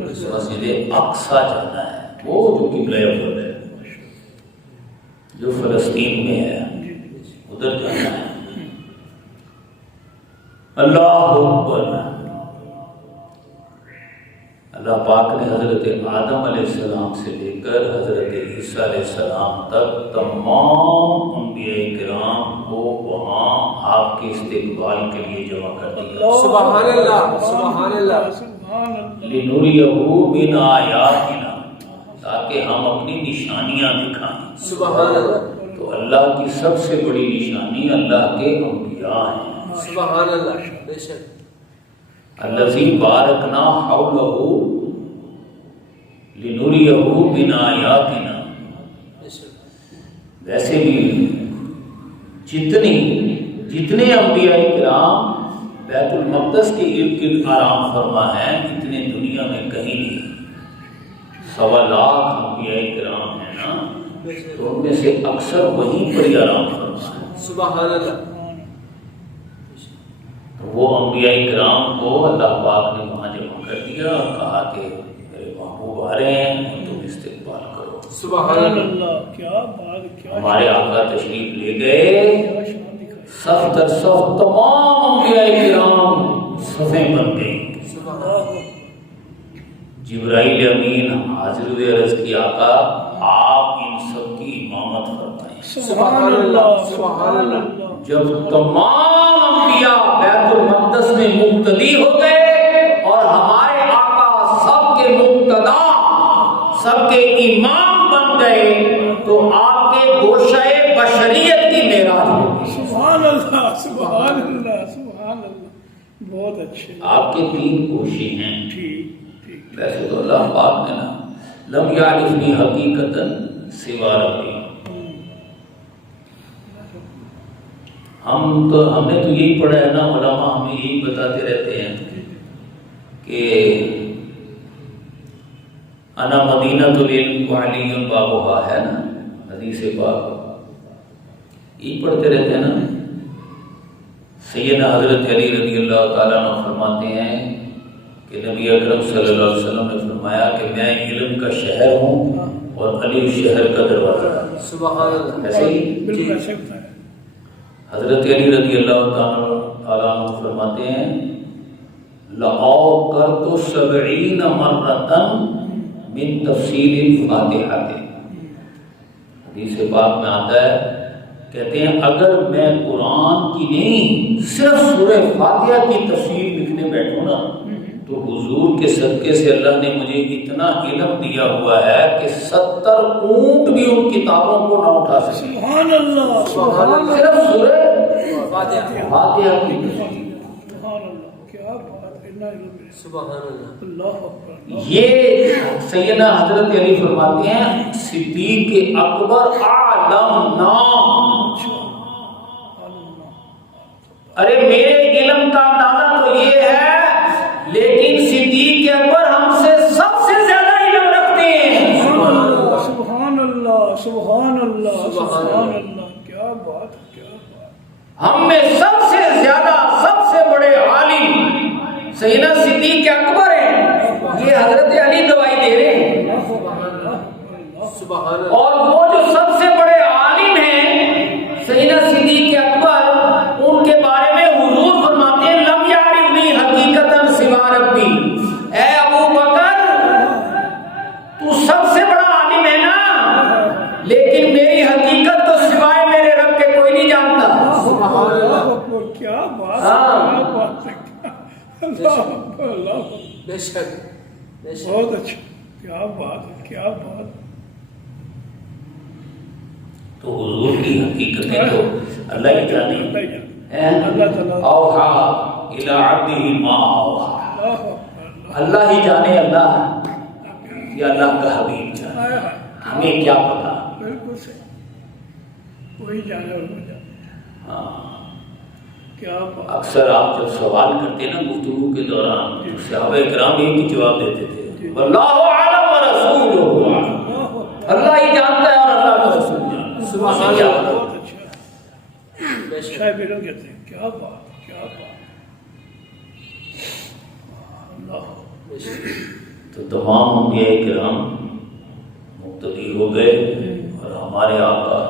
مسجد اقصی جانا ہے, وہ جو قبلہ اول ہے جو فلسطین میں ہے, ادھر جانا ہے. اللہ اکبر. اللہ پاک نے حضرت آدم علیہ السلام سے لے کر حضرت عیسیٰ علیہ السلام تک تمام انبیاء کرام کو وہاں آپ کے استقبال کے لیے جمع کر دیا. سبحان اللہ سبحان اللہ. سبحان اللہ. لِنُرِيَهُ مِنْ آیَاتِنَا, تاکہ ہم اپنی نشانیاں دکھائیں. سبحان اللہ. تو اللہ کی سب سے بڑی نشانی اللہ کے انبیاء ہیں. سبحان اللہ. بے شک الذی بارکنا حولہ لنریہ من آیاتنا. بے شک ویسے بھی جتنے انبیاء کرام بیت المقدس کے ارد گرد آرام فرما ہیں اتنے دنیا میں کہیں نہیں. 1.25 لاکھ انبیاء کرام ہیں نا, تو ان میں سے اکثر وہیں پر ہی آرام فرما ہے. سبحان اللہ. وہ انبیاء کرام کو اللہ پاک نے وہاں جمع کر دیا اور کہا کہ میرے محبوب آ رہے ہیں اور تم استقبال کرو. سبحان اللہ. کیا بات, کیا ہمارے آقا تشریف لے گئے, شان دکھائی. صف در صف تمام انبیاء کرام صفیں بن گئی. سبحان اللہ. جبرائیل امین حاضر ہوئے, عرض کی آقا آپ ان سب کی امامت فرمائیں. سبحان اللہ سبحان اللہ. جب تمام انبیاء بیت المقدس میں مقتدی ہو گئے اور ہمارے آقا سب کے مقتدا سب کے امام بن گئے تو آپ کے گوشہ بشریت کی معراج ہو گئی. سبحان اللہ سبحان اللہ سبحان اللہ. بہت اچھے. آپ کے 3 گوشے ہیں. ٹھیک ٹھیک. ویسے تو اللہ پاک نے نا لم یعرفنی حقیقتاً سوا ربی. ہم نے تو یہی پڑھا ہے نا, علماء ہمیں یہی بتاتے رہتے ہیں کہ انا مدینۃ العلم وعلی بابھا ہے نا, حدیث پاک یہی پڑھتے رہتے ہیں نا. سیدنا حضرت علی رضی اللہ تعالیٰ عنہ فرماتے ہیں کہ نبی اکرم صلی اللہ علیہ وسلم نے فرمایا کہ میں علم کا شہر ہوں اور علی شہر کا دروازہ. سبحان اللہ. ایسے ہی بالکل ایسے ہوتا ہے. حضرت علی رضی اللہ تعالیٰ عنہ فرماتے ہیں لَأَوْقَرْتُ 70 مَرَّةً من تفسیر الفاتحہ. حدیث پاک میں آتا ہے, کہتے ہیں اگر میں قرآن کی نہیں صرف سورہ فاتحہ کی تفسیر لکھنے بیٹھوں نا تو حضور کے صدقے سے اللہ نے مجھے اتنا علم دیا ہوا ہے کہ 70 اونٹ بھی ان کتابوں کو نہ اٹھا سکے. سبحان اللہ سبحان اللہ. صرف سورہ فاتحہ. فاتحہ کی تفسیر. سبحان اللہ. کیا بات. اتنا سبحان اللہ اللہ اکبر یہ سیدنا حضرت علی فرماتے ہیں صدیق اکبر عالم نام. ارے میرے علم کا اندازہ تو یہ ہے لیکن صدیق اکبر ہم سے سب سے زیادہ علم رکھتے ہیں. سبحان اللہ سبحان اللہ سبحان اللہ سبحان اللہ. کیا بات کیا بات. ہم میں سب سے زیادہ سب سے بڑے عالم سیدنا صدیق اکبر ہیں. یہ حضرت علی گواہی دے رہے ہیں. سبحان اللہ. اور وہ جو سب سے بڑے عالم ہیں سیدنا صدیق اکبر ان کے بارے میں حضور فرماتے ہیں لم یعرفنی حقیقتاً سوا ربی. اے ابو بکر تو سب سے بڑا عالم ہے نا لیکن میری حقیقت تو سوائے میرے رب کے کوئی نہیں جانتا. اللہ اکبر. کیا بات ہاں. کیا بات ہے. اللہ اکبر اللہ اکبر. بے شک بے شک. بہت اچھا. کیا بات ہے کیا بات. تو حضور کی حقیقتیں تو اللہ ہی جانے. اللہ تعالیٰ اوحا الی عبدہ ما اوحا. اللہ اکبر. اللہ ہی جانے اللہ یا اللہ کا حبیب جانے. ہائے ہائے. ہمیں کیا پتا. بالکل صحیح. وہی جانے اور وہ جانے. ہاں. کیا بات. اکثر آپ جب سوال کرتے ہیں نا گفتگو کے دوران تو صحابہ کرام ایک ہی جواب دیتے تھے اللہ اعلم ورسولہ اعلم. اللہ ہی جانتا ہے اور اللہ کا رسول جانتا ہے. سبحان کیا اللہ. پتا. بہت اچھا. بے شک. شاید بیگم کہتے ہیں کیا بات کیا بات. اللہ بے شک. تو تمام انبیاء کرام مقتدی ہو گئے اور ہمارے آقا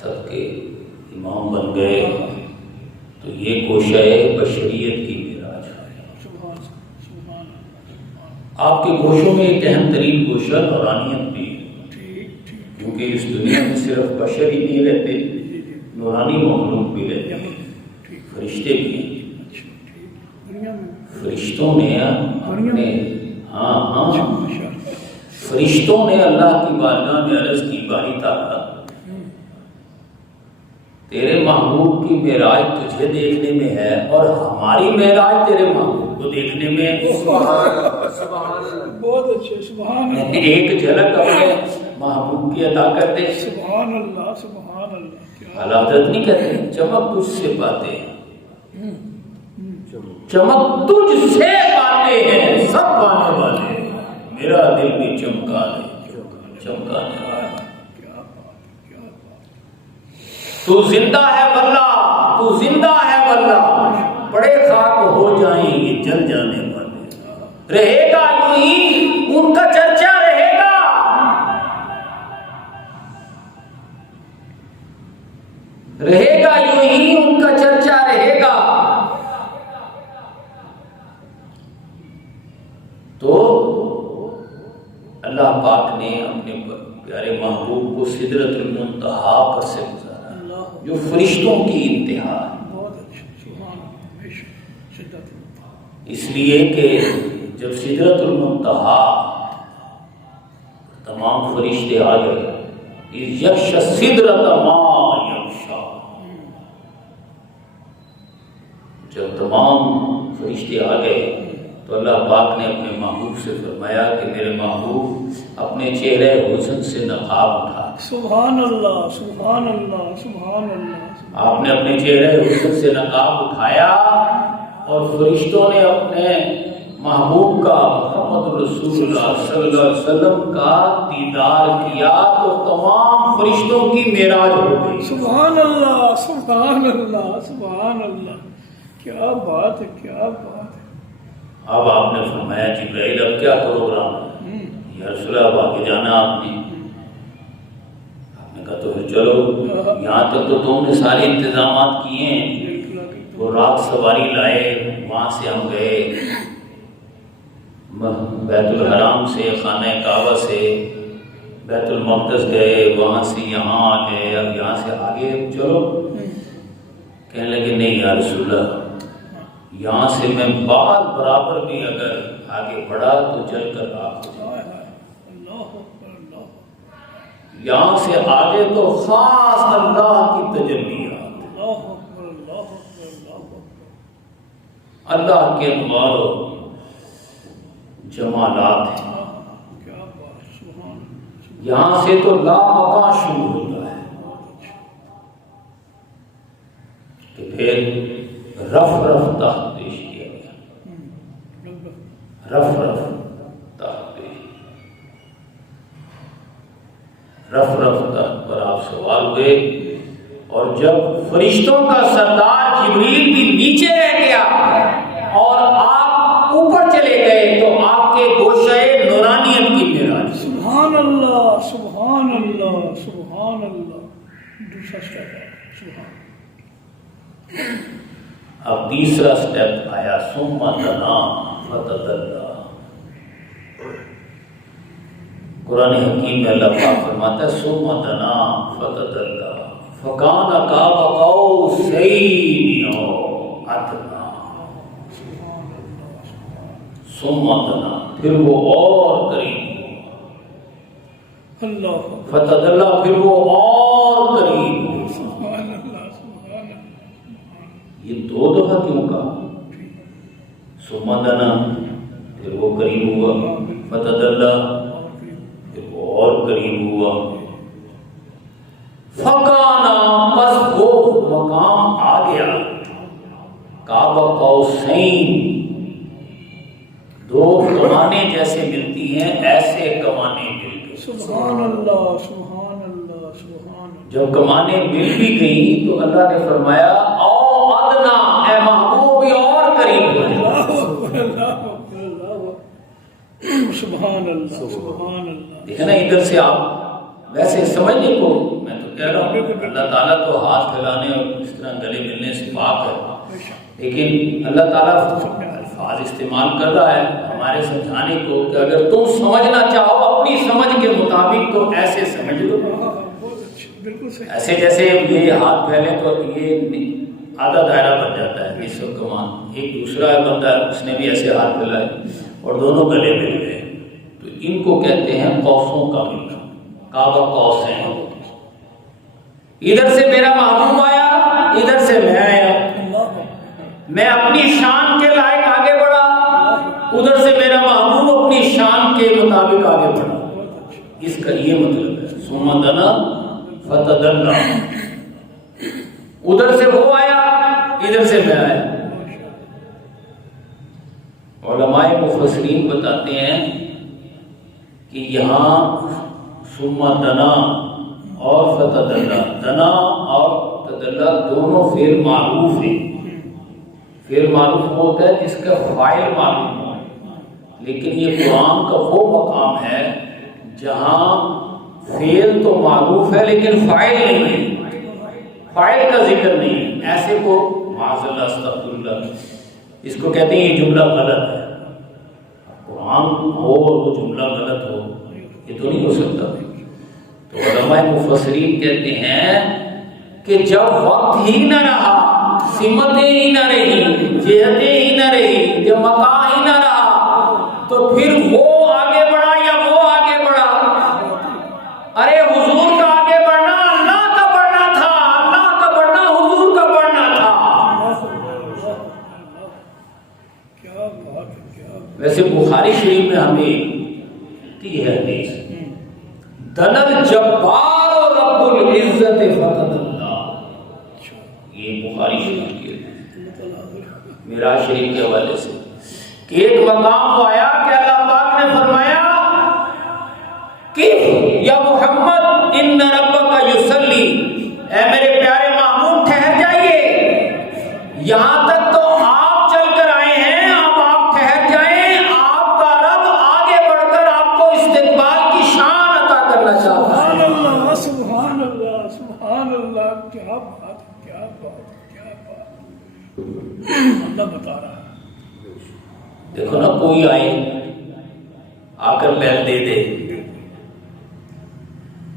سب کے امام بن گئے. تو یہ گوشہ بشریت کی معراج ہے. سبحان سبحان. آپ کے گوشوں میں ایک اہم ترین گوشہ نورانیت بھی ہے ٹھیک ٹھیک. کیونکہ اس دنیا میں صرف بشر ہی نہیں رہتے نورانی مخلوق بھی رہتے ہیں. ٹھیک. فرشتے بھی ہیں. اچھا ٹھیک. دنیا میں فرشتوں نے اپنے ہاں اچھا ہاں ماشاء اللہ. فرشتوں نے اللہ کی بارگاہ میں عرض کی باری تعالیٰ تیرے محبوب کی معراج تجھے دیکھنے میں ہے اور ہماری معراج تیرے محبوب کو دیکھنے میں. سبحان اللہ. سبحان اللہ. بہت اچھے. سبحان اللہ. ایک جھلک اپنے محبوب کی عطا کر دے. سبحان اللہ سبحان اللہ. کیا اعلیٰ حضرت نہیں کہتے چمک تجھ سے پاتے ہیں چمک تجھ سے پاتے ہیں سب پانے والے میرا دل بھی چمکا دے چمکانے والا. کیا بات کیا بات. تو زندہ ہے واللہ تو زندہ ہے واللہ بڑے خاک ہو جائیں گے جل جانے والے. رہے گا یوں ہی ان کا چرچا رہے گا. رہے گا یوں ہی ان کا چرچا رہے گا. تو اللہ پاک نے اپنے پیارے محبوب کو سدرۃ المنتہا پر سے گزارا اللہ جو فرشتوں کی انتہا ہے. بہت اچھا. سبحان اللہ. بے شک. شدت اللہ. اس لیے کہ جب سدرۃ المنتہا تمام فرشتے آ گئے یکش سدرۃ ما یغشا. جب تمام فرشتے آ گئے تو اللہ پاک نے اپنے محبوب سے فرمایا کہ میرے محبوب اپنے چہرے حسن سے نقاب اٹھا. سبحان اللہ سبحان اللہ سبحان اللہ. آپ نے اپنے چہرے حسن سے نقاب اٹھایا اور فرشتوں نے اپنے محبوب کا محمد رسول اللہ صلی اللہ علیہ وسلم کا دیدار کیا تو تمام فرشتوں کی معراج ہو گئی. سبحان اللہ سبحان اللہ سبحان اللہ. کیا بات ہے کیا بات ہے. اب آپ نے فرمایا جبرائیل اب کیا پروگرام ہے یا رسول اللہ اب آگے جانا آپ نے کہا تو پھر چلو یہاں تک تو تم نے سارے انتظامات کیے ہیں. وہ رات سواری لائے وہاں سے ہم گئے بیت الحرام سے خانہ کعبہ سے بیت المقدس گئے وہاں سے یہاں آ گئے اب یہاں سے آگے چلو. کہنے لگے نہیں یا رسول اللہ یہاں سے میں بال برابر بھی اگر آگے بڑھا تو جل کر راکھ ہو جائے. یہاں سے آگے تو خاص اللہ کی تجلیات اللہ کے انوار و جمالات ہیں. کیا بات، سبحان اللہ. یہاں سے تو لامکاں شروع ہوتا ہے کہ پھر رف تخت پیش کیا گیا. رف تخت پیش، رف تخت پر آپ سوال ہوئے. اور جب فرشتوں کا سردار جبریل بھی نیچے رہ گیا اور آپ اوپر چلے گئے تو آپ کے گوشے نورانیت کی معراج. سبحان اللہ، سبحان اللہ، سبحان اللہ. دوسرا اسٹیپ ہے. سبحان. اب تیسرا سٹیپ آیا، ثم دنا فتدلی. قرآن حکیم میں اللہ پاک فرماتا ہے ثم دنا فتدلی فکان قاب قوسین او ادنی. ثم دنا، پھر وہ اور قریب ہوا. اللہ. فتدلی، پھر وہ اور قریب ہوا. سبحان اللہ، سبحان اللہ. یہ دو دفعہ کیوں کہا؟ ثم دنا، پھر وہ قریب ہوا. فتدلی، پھر وہ اور قریب ہوا. فکانا، بس وہ مقام آ گیا. قاب قوسین، دو کمانیں جیسے ملتی ہیں ایسے کمانیں مل گئی. سبحان اللہ، سبحان اللہ، سبحان اللہ. جب کمانیں مل بھی گئی تو اللہ نے فرمایا او ادنا، اے محبوب اور قریب ہو جا. سبحان اللہ، سبحان اللہ. دیکھیں نا ادھر سے آپ ویسے سمجھنے کو میں تو کہہ رہا ہوں اللہ تعالیٰ تو ہاتھ پھیلانے اور اس طرح گلے ملنے سے پاک ہے، لیکن اللہ تعالیٰ الفاظ استعمال کر رہا ہے ہمارے سمجھانے کو کہ اگر تم سمجھنا چاہو اپنی سمجھ کے مطابق تو ایسے سمجھ لو. بالکل صحیح. ایسے جیسے یہ ہاتھ پھیلے تو یہ آدھا دائرہ بن جاتا ہے، نصف کمان. ایک دوسرا بندہ ہے اس نے بھی ایسے ہاتھ پھیلائے اور دونوں گلے مل گئے، تو ان کو کہتے ہیں قوسوں کا ملنا. قاب قوسین، ادھر سے میرا محبوب آیا، ادھر سے میں آیا. میں اپنی شان کے لائق آگے بڑھا، ادھر سے میرا محبوب اپنی شان کے مطابق آگے بڑھا. اس کا یہ مطلب ہے ثم دنا فتدلی. ادھر سے وہ آیا، ادھر سے میں آیا. علماء مفسرین بتاتے ہیں کہ یہاں ثم دنا اور فتدلی، دنا اور تدلی دونوں فعل معروف ہیں. فعل معروف ہوتا ہے جس کا فاعل معلوم ہو، لیکن یہ قرآن کا وہ مقام ہے جہاں فعل تو معروف ہے لیکن فاعل نہیں ہے، فاعل کا ذکر نہیں ہے. ایسے کو معاذ اللہ استغفر اللہ، اس کو کہتے ہیں یہ جملہ غلط ہے. قرآن ہو اور وہ جملہ غلط ہو، یہ تو نہیں ہو سکتا. تو علماء مفسرین کہتے ہیں کہ جب وقت ہی نہ رہا، سمتیں ہی نہ رہی، جہتیں ہی نہ رہی، جب مقام ہی نہ رہا، تو پھر وہ آگے بڑھا یا وہ آگے بڑھا؟ ارے حضور کا آگے بڑھنا اللہ کا بڑھنا تھا، اللہ کا بڑھنا حضور کا بڑھنا تھا. کیا بات ہے، کیا. ویسے بخاری شریف میں ہمیں ہے حدیث دنا الجبار رب العزت فتدلی. یہ بخاری شریف کی معراج شریف کے حوالے سے کہ ایک مقام وہ آیا کہ اللہ پاک نے فرمایا کہ یا محمد ان ربک یصلی، اے میرے پیارے محبوب ٹھہر جائیے، یہاں تک تو آپ چل کر آئے ہیں، اب آپ ٹھہر جائیں، آپ کا رب آگے بڑھ کر آپ کو استقبال کی شان عطا کرنا چاہتا ہے. سبحان اللہ، سبحان اللہ، سبحان اللہ. کیا بات، کیا بات، کیا بات. اللہ بتا رہا ہے. دیکھو نا کوئی آئے آ کر بیل دے دے،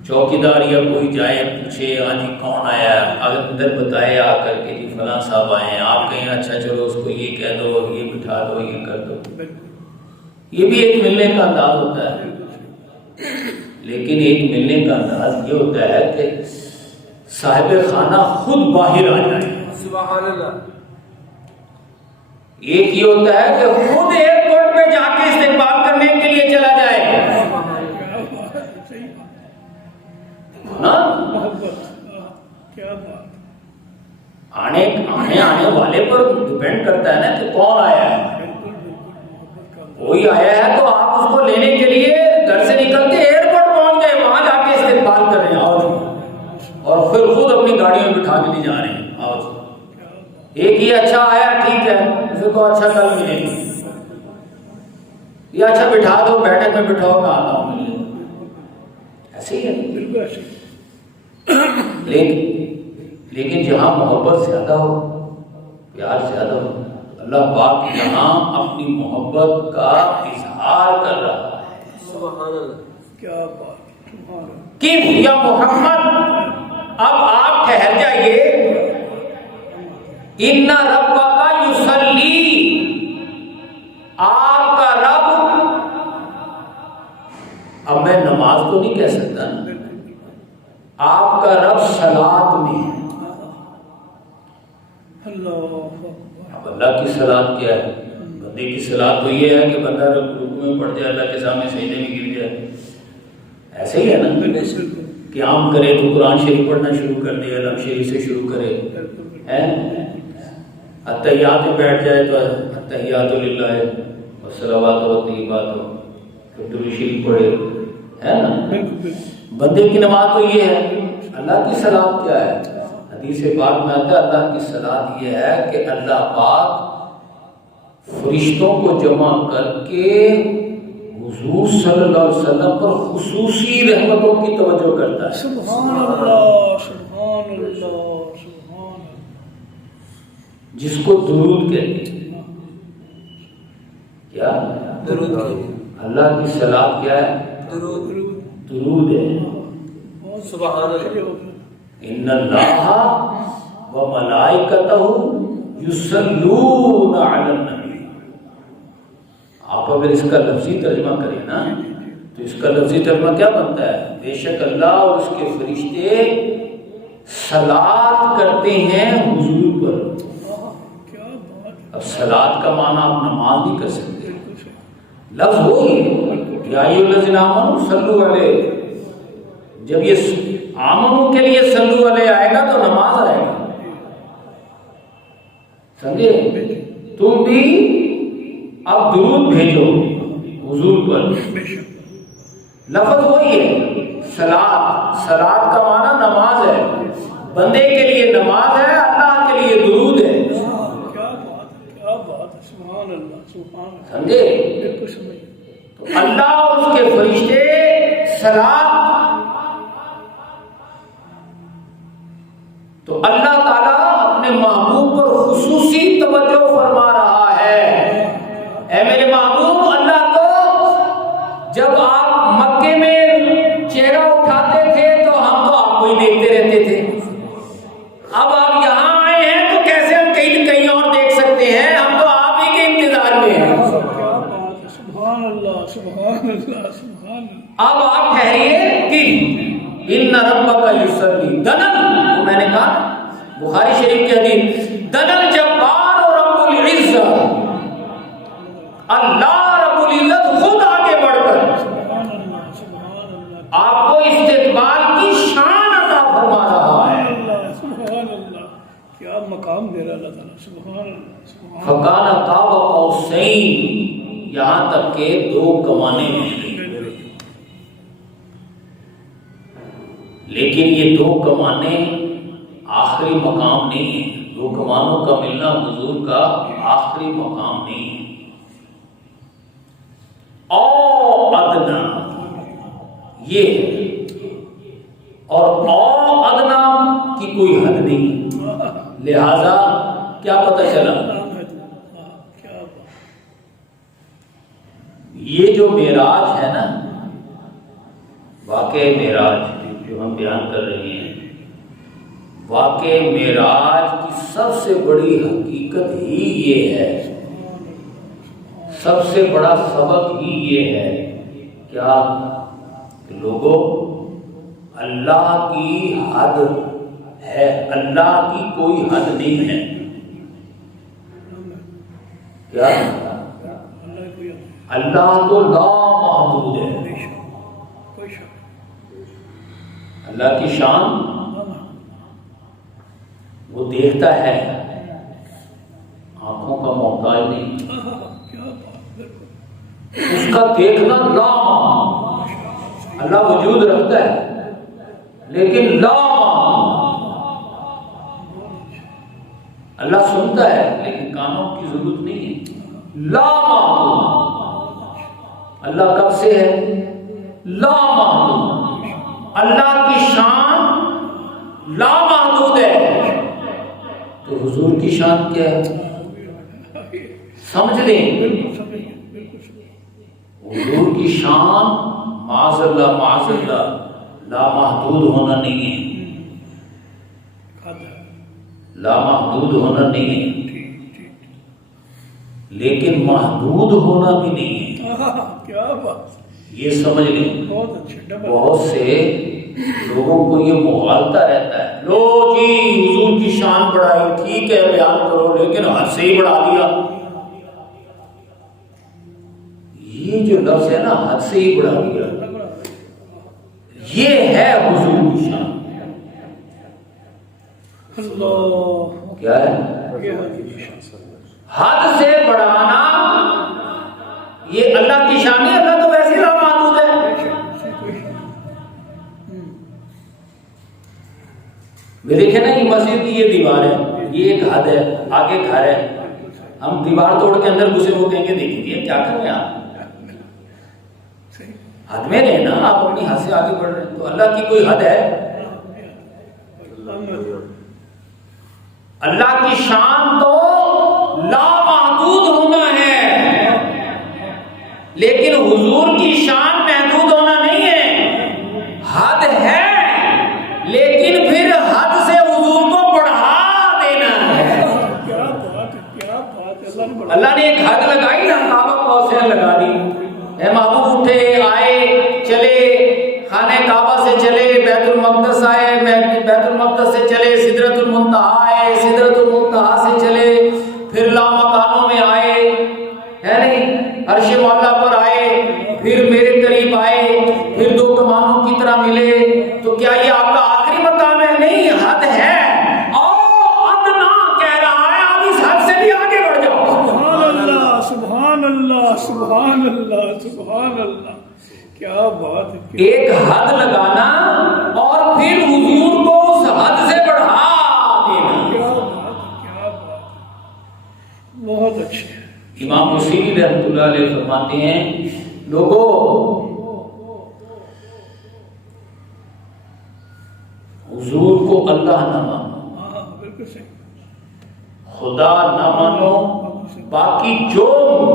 چوکیدار یا کوئی جائے پوچھے ہاں جی کون آیا ہے، اگر اندر بتائے آ کر کے جی فلاں صاحب آئے ہیں، آپ کہیں اچھا چلو اس کو یہ کہہ دو، یہ بٹھا دو، یہ کر دو. یہ بھی ایک ملنے کا انداز ہوتا ہے، لیکن ایک ملنے کا انداز یہ ہوتا ہے کہ صاحب خانہ خود باہر آ جائے. سبحان اللہ. ایک یہ ہوتا ہے کہ خود ایئرپورٹ پہ جا کے استقبال کرنا کوئی آیا ہے تو آپ اس کو لینے کے لیے گھر سے نکل کے ایئرپورٹ پہنچ گئے، وہاں جا کے استقبال کر رہے ہیں، آؤ جی، اور پھر خود اپنی گاڑیوں میں بٹھا کے لے جا رہے ہیں، آؤ جی۔ ایک یہ اچھا آیا ٹھیک ہے، اسے تو اچھا کل ملے گا، یہ اچھا بٹھا دو، بیٹھک میں بٹھاؤ میں آتا ہوں ملنے، ایسے ہی ہے۔ بالکل ایسے۔ لیکن جہاں محبت زیادہ ہو، پیار زیادہ ہو، اللہ پاک یہاں اپنی محبت کا اظہار کر رہا ہے۔ سبحان اللہ، کیا بات، سبحان اللہ۔ کہ یا محمد اب آپ ٹھہر جائیے، ان ربک یصلی، آپ کا رب، اب میں نماز تو نہیں کہہ سکتا، آپ کا رب صلاۃ میں ہے۔ اب اللہ کی صلاۃ کیا ہے؟ بندے کی صلاۃ تو یہ ہے کہ بندہ رکوع میں پڑ جائے، اللہ کے سامنے سجدے میں گر جائے، ایسے ہی ہے نا، قیام کرے تو قرآن شریف پڑھنا شروع کر دے، علم شریف سے شروع کرے، اتحیات میں بیٹھ جائے تو التحیات للہ والصلوات والطیبات، پھر درود شریف پڑھے، ہے نا۔ بندے کی نماز تو یہ ہے۔ اللہ کی صلاۃ کیا ہے؟ حدیث پاک میں آتا ہے اللہ کی صلاۃ یہ ہے کہ اللہ پاک فرشتوں کو جمع کر کے حضور صلی اللہ علیہ وسلم پر خصوصی رحمتوں کی توجہ کرتا ہے۔ سبحان اللہ، سبحان اللہ، سبحان اللہ۔ جس کو درود کہتے ہیں، کیا درود، اللہ کی صلاۃ کیا ہے؟ درود، درود ہے۔ سبحان اللہ، ان اللہ و ملائکتہ یصلون علی النبی۔ آپ اگر اس کا لفظی ترجمہ کریں نا تو اس کا لفظی ترجمہ کیا بنتا ہے؟ بے شک اللہ اور اس کے فرشتے صلاۃ کرتے ہیں حضور پر۔ اب صلاۃ کا معنی آپ نماز نہیں کر سکتے، لفظ وہی ہے، یا ایھا الذین آمنوا صلوا علیہ۔ جب یہ آمنوں کے لیے صلو علیہ آئے گا تو نماز آئے گا، سمجھے؟ تم بھی اب درود بھیجو حضور پر، لفظ وہی ہے صلاۃ۔ صلاۃ کا معنی نماز ہے، بندے کے لیے نماز ہے، اللہ کے لیے درود ہے۔ کیا بات ہے، سبحان اللہ، سبحان اللہ، سمجھے؟ تو اللہ اور اس کے فرشتے صلاۃ، تو اللہ تعالیٰ اپنے محبوب پر خصوصی توجہ فرما رہا ہے۔ اے میرے محبوب، اللہ تو جب آپ مکے میں چہرہ اٹھاتے تھے تو ہم تو آپ کو ہی دیکھتے رہتے تھے، اب آپ یہاں آئے ہیں تو کیسے ہم کہیں اور دیکھ سکتے ہیں؟ ہم تو آپ ہی کے انتظار میں ہیں۔ سبحان اللہ، سبحان اللہ، سبحان اللہ۔ اب آپ ٹھہریے کہ ان ربک یصلی، دنل، تو میں نے کہا بخاری شریف کی حدیث، دنل جبار و رب العزت، اللہ رب العزت خود آگے بڑھ کر آپ کو استقبال کی شان عطا فرما رہا ہے۔ سبحان اللہ، کیا مقام دے رہا اللہ تعالیٰ، سبحان اللہ، سبحان اللہ۔ فکان قاب قوسین، یہاں تک کہ دو کمانیں مل گئی، لیکن یہ دو کمانیں آخری مقام نہیں ہے، دو کمانوں کا ملنا حضور کا آخری مقام نہیں ہے۔ او ادنا یہ ہے، اور او ادنا کی کوئی حد نہیں، لہذا کیا پتہ چلا؟ یہ جو معراج ہے نا، واقع معراج جو ہم بیان کر رہے ہیں، واقع معراج کی سب سے بڑی حقیقت ہی یہ ہے، سب سے بڑا سبق ہی یہ ہے، کیا کہ لوگوں، اللہ کی حد ہے، اللہ کی کوئی حد نہیں ہے۔ کیا اللہ تو لا محدود ہے، اللہ کی شان وہ دیکھتا ہے، آنکھوں کا محتاج نہیں، اس کا دیکھنا لامحدود. اللہ وجود رکھتا ہے لیکن لامحدود. اللہ سنتا ہے لیکن کانوں کی ضرورت نہیں ہے. لامحدود. اللہ کب سے ہے؟ لامحدود. اللہ کی شان لامحدود ہے تو حضور کی شان کیا ہے؟ سمجھ لیں. حضور کی شان معاذ اللہ لامحدود ہونا نہیں ہے. لامحدود ہونا نہیں ہے لیکن محدود ہونا بھی نہیں ہے. کیا بات. یہ سمجھ لیں. بہت اچھا. بہت سے لوگوں کو یہ مغالطہ رہتا ہے. لو جی حضور کی شان بڑھائی, ٹھیک ہے بیان کرو, لیکن حد سے ہی بڑھا دیا. یہ جو لفظ ہے نا, حد سے ہی بڑھا دیا, یہ ہے حضور کی شان. اللہ کیا ہے؟ حد سے بڑھانا یہ اللہ کی شان ہے. اللہ تو ویسے ہی لامحدود ہے. میں دیکھیں نا یہ مسجد کی یہ دیوار ہے, یہ ایک حد ہے, آگے گھر ہے. ہم دیوار توڑ کے اندر گھسے وہ کہیں گے دیکھیں گے کیا کر رہے ہیں آپ, حد میں رہے نا, آپ اپنی حد سے آگے بڑھ رہے ہیں. تو اللہ کی کوئی حد ہے؟ اللہ کی شان تو لامحدود ہونا ہے لیکن حضور کی شان محدود ہونا نہیں ہے. حد ہے لیکن پھر حد سے حضور کو بڑھا دینا ہے. اللہ نے ایک حد لگائی نا, کعبہ کو لگا دی. اے محبوب اٹھے, آئے, چلے, خانہ کعبہ سے چلے, بیت المقدس آئے, بیت المقدس سے چلے, سدرۃ المنتہا آئے, سدرۃ المنتہا سے چلے, پھر لامکانوں میں آئے, ہے نہیں, عرش معلیٰ پر آئے, پھر میرے قریب آئے, پھر دو کمانوں کی طرح ملے. تو کیا یہ آپ کا آخری مقام ہے؟ نہیں, حد ہے. سبحان اللہ سبحان اللہ سبحان اللہ. کیا بات ہے. ایک حد لگانا اور پھر حضور کو اس حد سے بڑھا دینا. کیا بات, کیا بات. بہت اچھے. امام بصیری رحمۃ اللہ علیہ فرماتے ہیں, لوگوں حضور کو اللہ نہ مانو, بالکل صحیح. خدا نہ مانو, باقی جو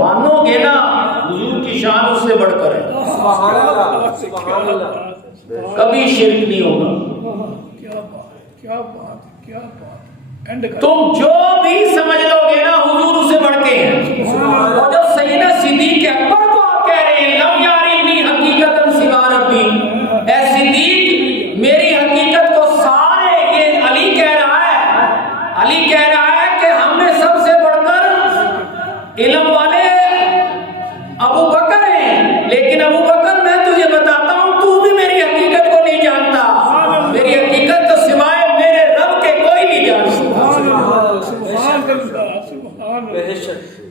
مانو گے نا حضور کی شان اس سے بڑھ کر ہے. سبحان اللہ سبحان اللہ. کبھی شرک نہیں ہوگا. کیا بات, کیا بات, کیا بات. تم جو بھی سمجھ لو گے نا حضور اس سے بڑھ کے ہیں. اور جب سیدنا صدیق اکبر کو آپ کہہ رہے ہیں لم یارینی حقیقتاً سوا ربی, اے صدیق میری حقیقت کو سارے, یہ علی کہہ رہا ہے, علی کہہ رہا ہے کہ ہم نے سب سے بڑھ کر علم والے ابو بکر ہیں, لیکن ابو بکر میں تجھے بتاتا ہوں تو بھی میری حقیقت کو نہیں جانتا. میری حقیقت تو سوائے میرے رب کے کوئی نہیں جانتا.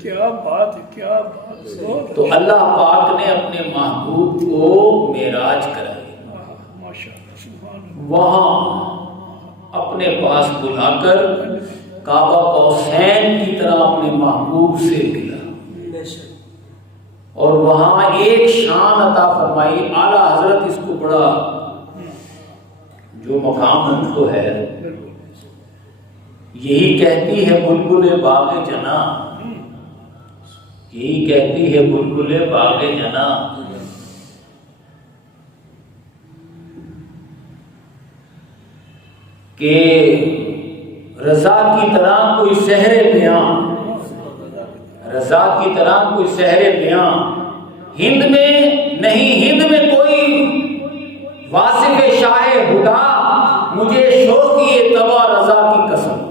کیا بات ہے, کیا بات. تو اللہ پاک نے اپنے محبوب کو معراج کرائی, وہاں اپنے پاس بلا کر کعبہ قوسین کی طرح اپنے محبوب سے ملا اور وہاں ایک شان عطا فرمائی. اعلیٰ حضرت اس کو بڑا جو مقام ان کو ہے, یہی کہتی ہے بلبل باغ جنا, یہی کہتی ہے بلبل باغ جنا, کہ رضا کی طرح کوئی سحر بیاں, رضا کی طرح کوئی سحر بیاں ہند میں نہیں, ہند میں کوئی واصف شاہ ہدا, مجھے شوقی تبا رضا کی قسم.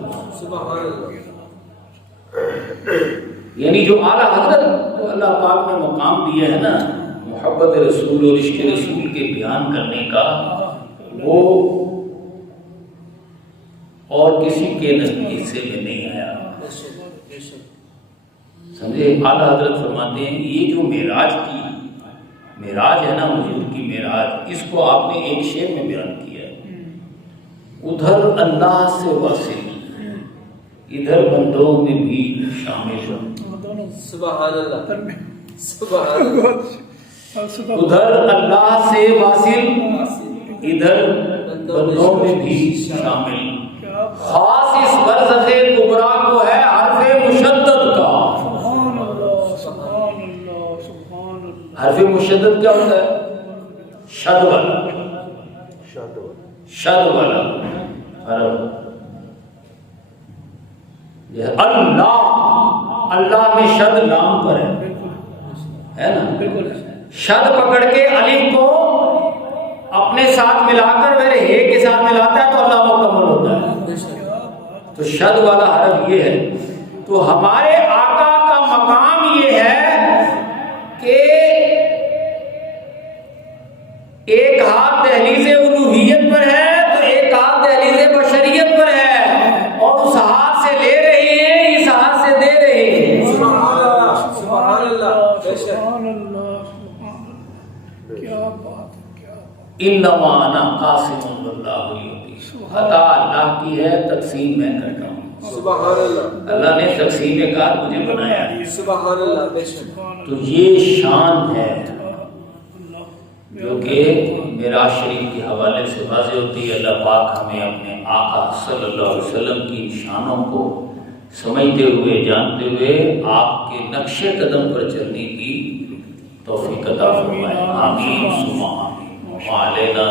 یعنی جو اعلیٰ حضرت کو اللہ پاک نے مقام دیا ہے نا محبت رسول اور عشق رسول کے بیان کرنے کا, وہ اور کسی کے حصے میں نہیں آیا. سمجھے؟ اعلیٰ حضرت فرماتے ہیں یہ جو معراج ہے نا، حضور کی معراج، اس کو آپ نے ایک شعر میں بیان کیا ہے، ادھر اللہ سے واصل، ادھر بندوں میں بھی شامل ہو، سبحان اللہ سبحان اللہ، ادھر اللہ سے واصل، ادھر بندوں میں بھی شامل، خاص اس برزخ کبریٰ کو ہے حرف مشدد کا۔ حرف مشدد کیا ہوتا ہے؟ شد والا، شد والا حرف، اللہ میں شد لام پر ہے نا، شد پکڑ کے الف کو اپنے ساتھ ملا کر میرے ہے کے ساتھ ملاتا ہے تو اللہ مکمل ہوتا ہے، تو شد والا حرف یہ ہے۔ تو ہمارے آقا کا مقام یہ ہے کہ ایک ہاتھ دہلیز الوہیت پر ہے تو ایک ہاتھ دہلیز بشریت پر ہے، اور اس ہاتھ سے لے رہے ہیں، اس ہاتھ سے دے رہے ہیں۔ سبحان اللہ، بے شک، کیا بات، انما انا قاسم اللہ یعطی، عطا اللہ کی ہے، تقسیم میں کرتا ہوں۔ سبحان اللہ، اللہ نے تقسیم کار مجھے بنایا ہے، سبحان اللہ، بے شک، تو یہ شان ہے جو کہ معراج شریف کے حوالے سے واضح ہوتی ہے۔ اللہ پاک ہمیں اپنے آقا صلی اللہ علیہ وسلم کی شانوں کو سمجھتے ہوئے، جانتے ہوئے آپ کے نقش قدم پر چلنے کی توفیق عطا فرمائے، آمین ثم آمین۔ وعلینا